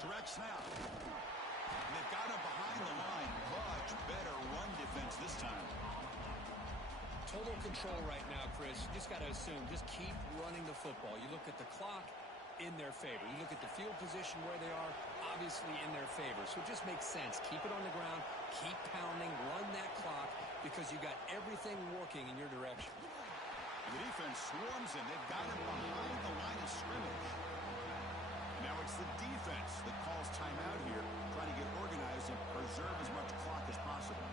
Direct snap. And they've got him behind the line. Much better run defense this time. Total control right now, Chris. You just got to assume, just keep running the football. You look at the clock, in their favor. You look at the field position where they are, obviously in their favor. So it just makes sense. Keep it on the ground, keep pounding, run that clock, because you got everything working in your direction. The defense swarms him. They've got him behind the line of scrimmage. Now it's the defense that calls timeout here tries to preserve as much clock as possible.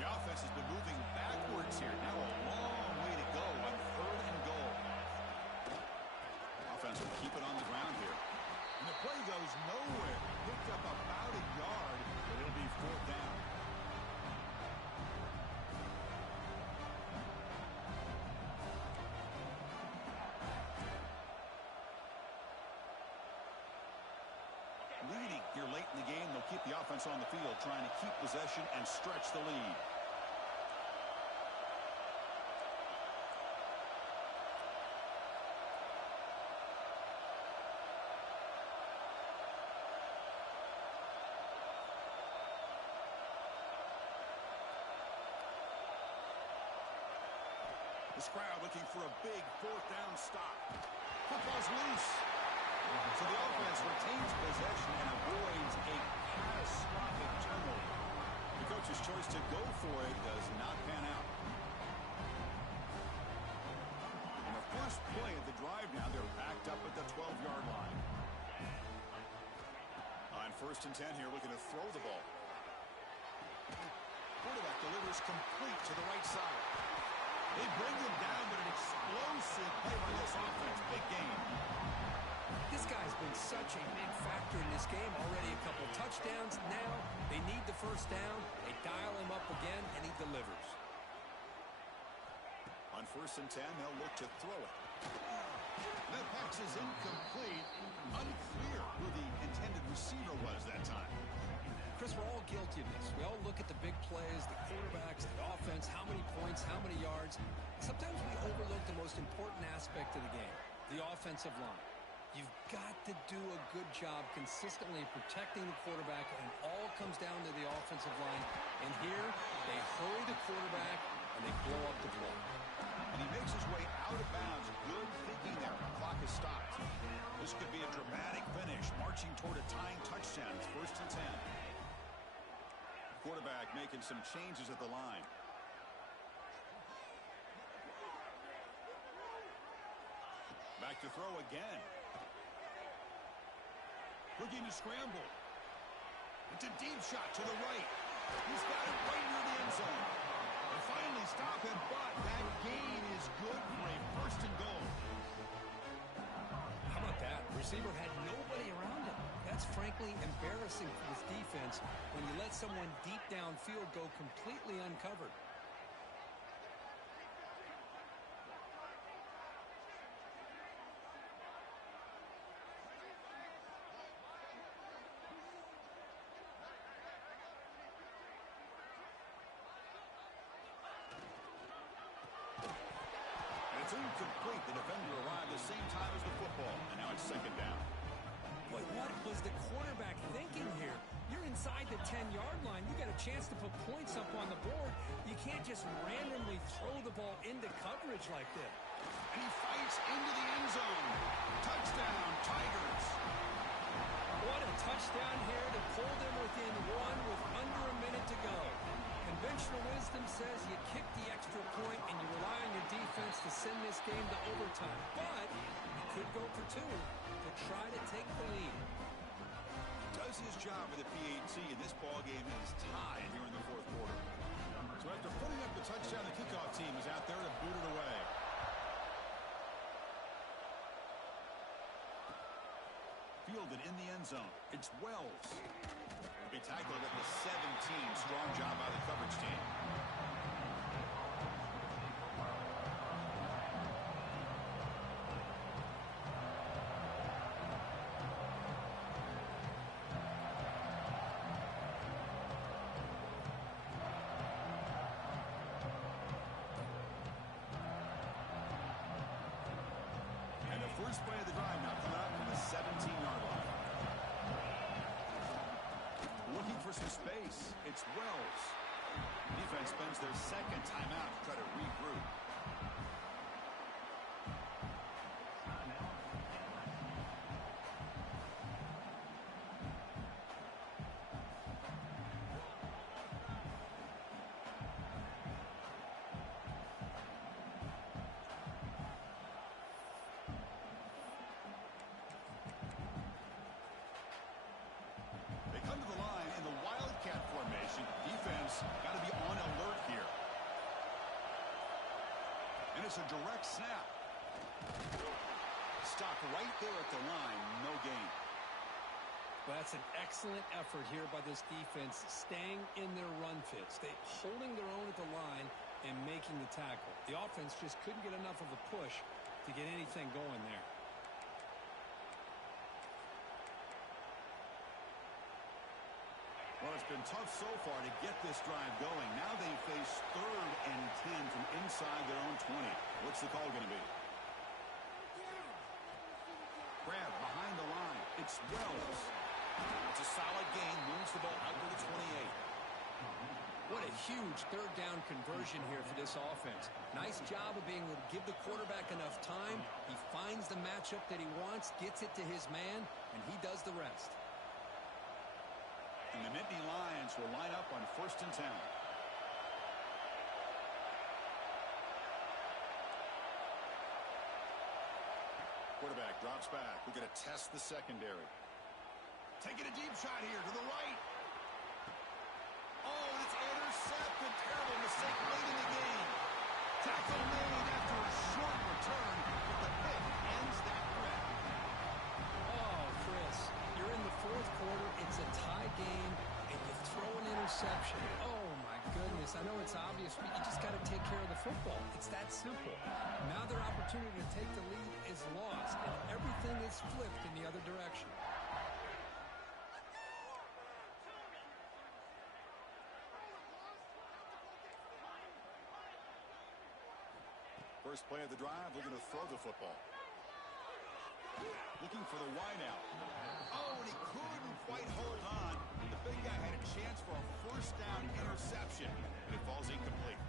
The offense has been moving backwards here. Now a long way to go on 3rd and goal. Offense will keep it on the ground here. And the play goes nowhere. Picked up about a yard, but it'll be 4th down. Leading here late in the game, they'll keep the offense on the field, trying to keep possession and stretch the lead. This crowd looking for a big 4th down stop. Football's loose. So the offense retains possession and avoids a catastrophic turnover. The coach's choice to go for it does not pan out. On the first play of the drive now, they're backed up at the 12-yard line. On 1st and 10 here, looking to throw the ball. Quarterback delivers complete to the right side. They bring him down, but an explosive play by this offense. Big game. This guy's been such a big factor in this game. Already a couple touchdowns. Now they need the 1st down. They dial him up again, and he delivers. On 1st and 10, they'll look to throw it. That pass is incomplete. Unclear who the intended receiver was that time. Chris, we're all guilty of this. We all look at the big plays, the quarterbacks, the offense, how many points, how many yards. Sometimes we overlook the most important aspect of the game, the offensive line. You've got to do a good job consistently protecting the quarterback, and it all comes down to the offensive line. And here, they hurry the quarterback, and they blow up the play. And he makes his way out of bounds. Good thinking there. The clock is stopped. This could be a dramatic finish, marching toward a tying touchdown. It's 1st and 10. Quarterback making some changes at the line. Back to throw again. Looking to scramble. It's a deep shot to the right. He's got it right near the end zone. They finally stop him, but that gain is good for a 1st and goal. How about that? The receiver had nobody around him. That's frankly embarrassing for this defense when you let someone deep downfield go completely uncovered. It's incomplete. The defender arrived the same time as the football, and now it's 2nd down. Boy, what was the quarterback thinking here? You're inside the 10-yard line. You got a chance to put points up on the board. You can't just randomly throw the ball into coverage like this. And he fights into the end zone. Touchdown, Tigers. What a touchdown here to pull them within 1 with under a minute to go. Conventional wisdom says you kick the extra point and you rely on your defense to send this game to overtime. But you could go for 2 to try to take the lead. Does his job with the PAT, and this ball game is tied here in the 4th quarter. So after putting up the touchdown, the kickoff team is out there to boot it away. Fielded in the end zone. It's Wells. They tackled at the 17. Strong job by the coverage team. And the first play of the drive now coming up from the 17-yard line. Looking for some space. It's Wells. Defense spends their 2nd timeout to try to regroup. defense. Got to be on alert here. And it's a direct snap. Stopped right there at the line. No gain. Well, that's an excellent effort here by this defense, staying in their run fits. They holding their own at the line and making the tackle. The offense just couldn't get enough of a push to get anything going there. Well, it's been tough so far to get this drive going. Now they face 3rd and 10 from inside their own 20. What's the call going to be? Grab behind the line. It's Wells. It's a solid gain. Moves the ball out to the 28. What a huge third down conversion here for this offense. Nice job of being able to give the quarterback enough time. He finds the matchup that he wants, gets it to his man, and he does the rest. And the Nittany Lions will line up on 1st and 10. Quarterback drops back. We're going to test the secondary. Taking a deep shot here to the right. Oh, and it's intercepted. Terrible mistake late in the game. Tackle made after a short return, but the pick ends that threat. Oh, Chris, you're in the 4th quarter. It's a tie game, and you throw an interception. Oh, my goodness. I know it's obvious, but you just got to take care of the football. It's that simple. Now their opportunity to take the lead is lost, and everything is flipped in the other direction. First play of the drive, looking to throw the football. Looking for the wideout. Oh, and he couldn't quite hold on. The big guy had a chance for a 1st down interception, and it falls incomplete.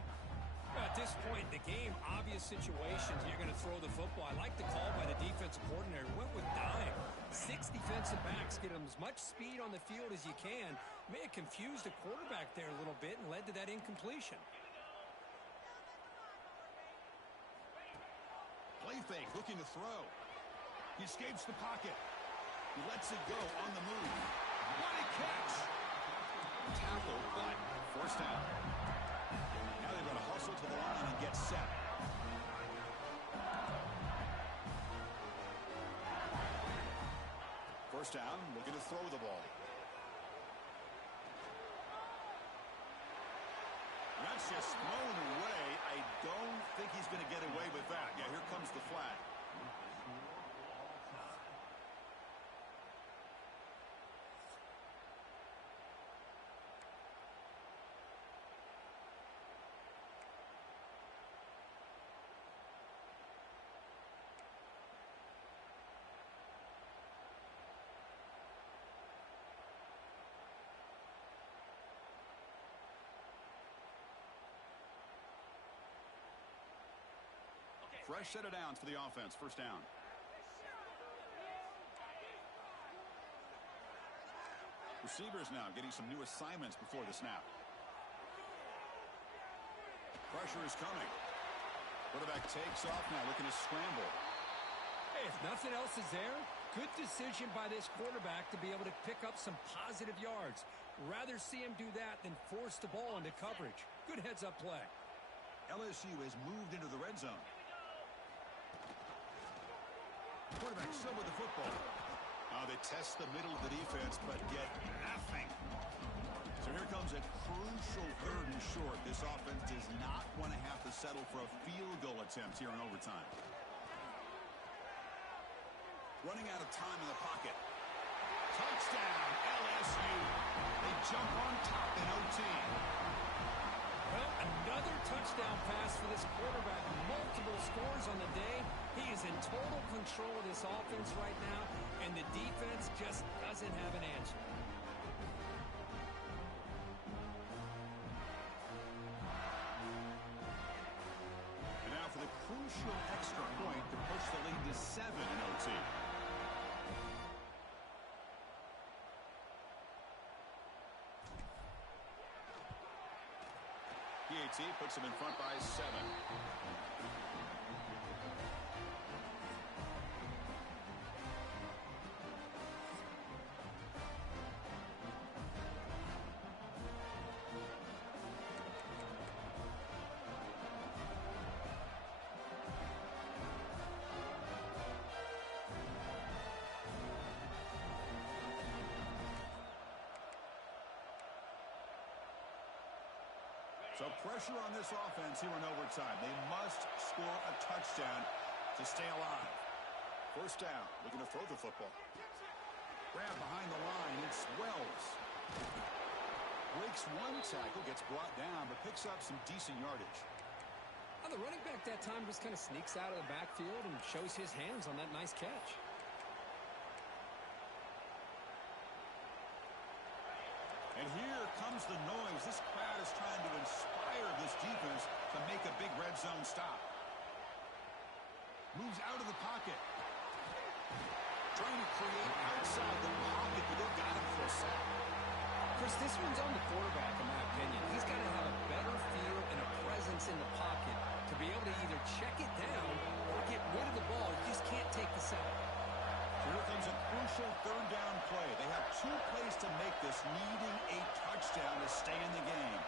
At this point in the game, obvious situations, you're going to throw the football. I like the call by the defensive coordinator. Went with dime. 6 defensive backs, get them as much speed on the field as you can. May have confused the quarterback there a little bit and led to that incompletion. Play fake, looking to throw. He escapes the pocket. He lets it go on the move. What a catch! Tackle, but 1st down. Now they're going to hustle to the line and get set. First down, looking to throw the ball. That's just thrown away. I don't think he's going to get away with that. Yeah, here comes the flag. Fresh set of downs for the offense. First down. Receivers now getting some new assignments before the snap. Pressure is coming. Quarterback takes off now, looking to scramble. Hey, if nothing else is there, good decision by this quarterback to be able to pick up some positive yards. Rather see him do that than force the ball into coverage. Good heads-up play. LSU has moved into the red zone. Quarterback still with the football. They test the middle of the defense, but get nothing. So here comes a crucial 3rd and short. This offense does not want to have to settle for a field goal attempt here in overtime. Running out of time in the pocket. Touchdown, LSU. They jump on top in OT. Well, another touchdown pass for this quarterback. Multiple scores on the day. He is in total control of this offense right now, and the defense just doesn't have an answer. And now for the crucial extra point to push the lead to 7 in OT. PAT puts them in front by 7. So pressure on this offense here in overtime. They must score a touchdown to stay alive. First down, looking to throw the football. Grab behind the line, it's Wells. Breaks one tackle, gets brought down, but picks up some decent yardage. Well, the running back that time just kind of sneaks out of the backfield and shows his hands on that nice catch. And here comes the noise. This crowd is trying to inspire this defense to make a big red zone stop. Moves out of the pocket. Trying to create outside the pocket, but they've got him for a sack. Chris, this one's on the quarterback, in my opinion. He's got to have a better feel and a presence in the pocket to be able to either check it down or get rid of the ball. You just can't take the sack. Here comes a crucial third down play. They have 2 plays to make this, needing a touchdown to stay in the game.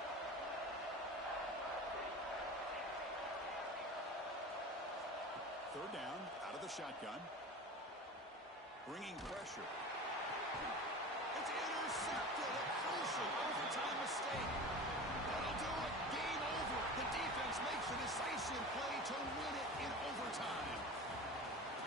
Third down, out of the shotgun. Bringing pressure. It's intercepted. A crucial overtime mistake. That'll do it. Game over. The defense makes a decisive play to win it in overtime.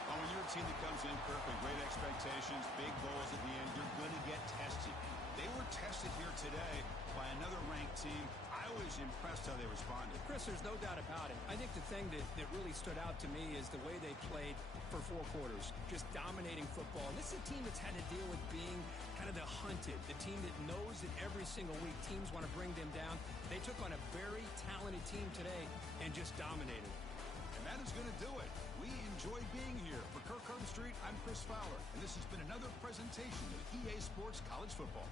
Oh, when you're a team that comes in, Kirk, with great expectations, big goals at the end, you're going to get tested. They were tested here today by another ranked team. I was impressed how they responded. Chris, there's no doubt about it. I think the thing that really stood out to me is the way they played for 4 quarters, just dominating football. And this is a team that's had to deal with being kind of the hunted, the team that knows that every single week teams want to bring them down. They took on a very talented team today and just dominated. And that is going to do it. We enjoy being here. For Kirk Herbstreit, I'm Chris Fowler, and this has been another presentation of EA Sports College Football.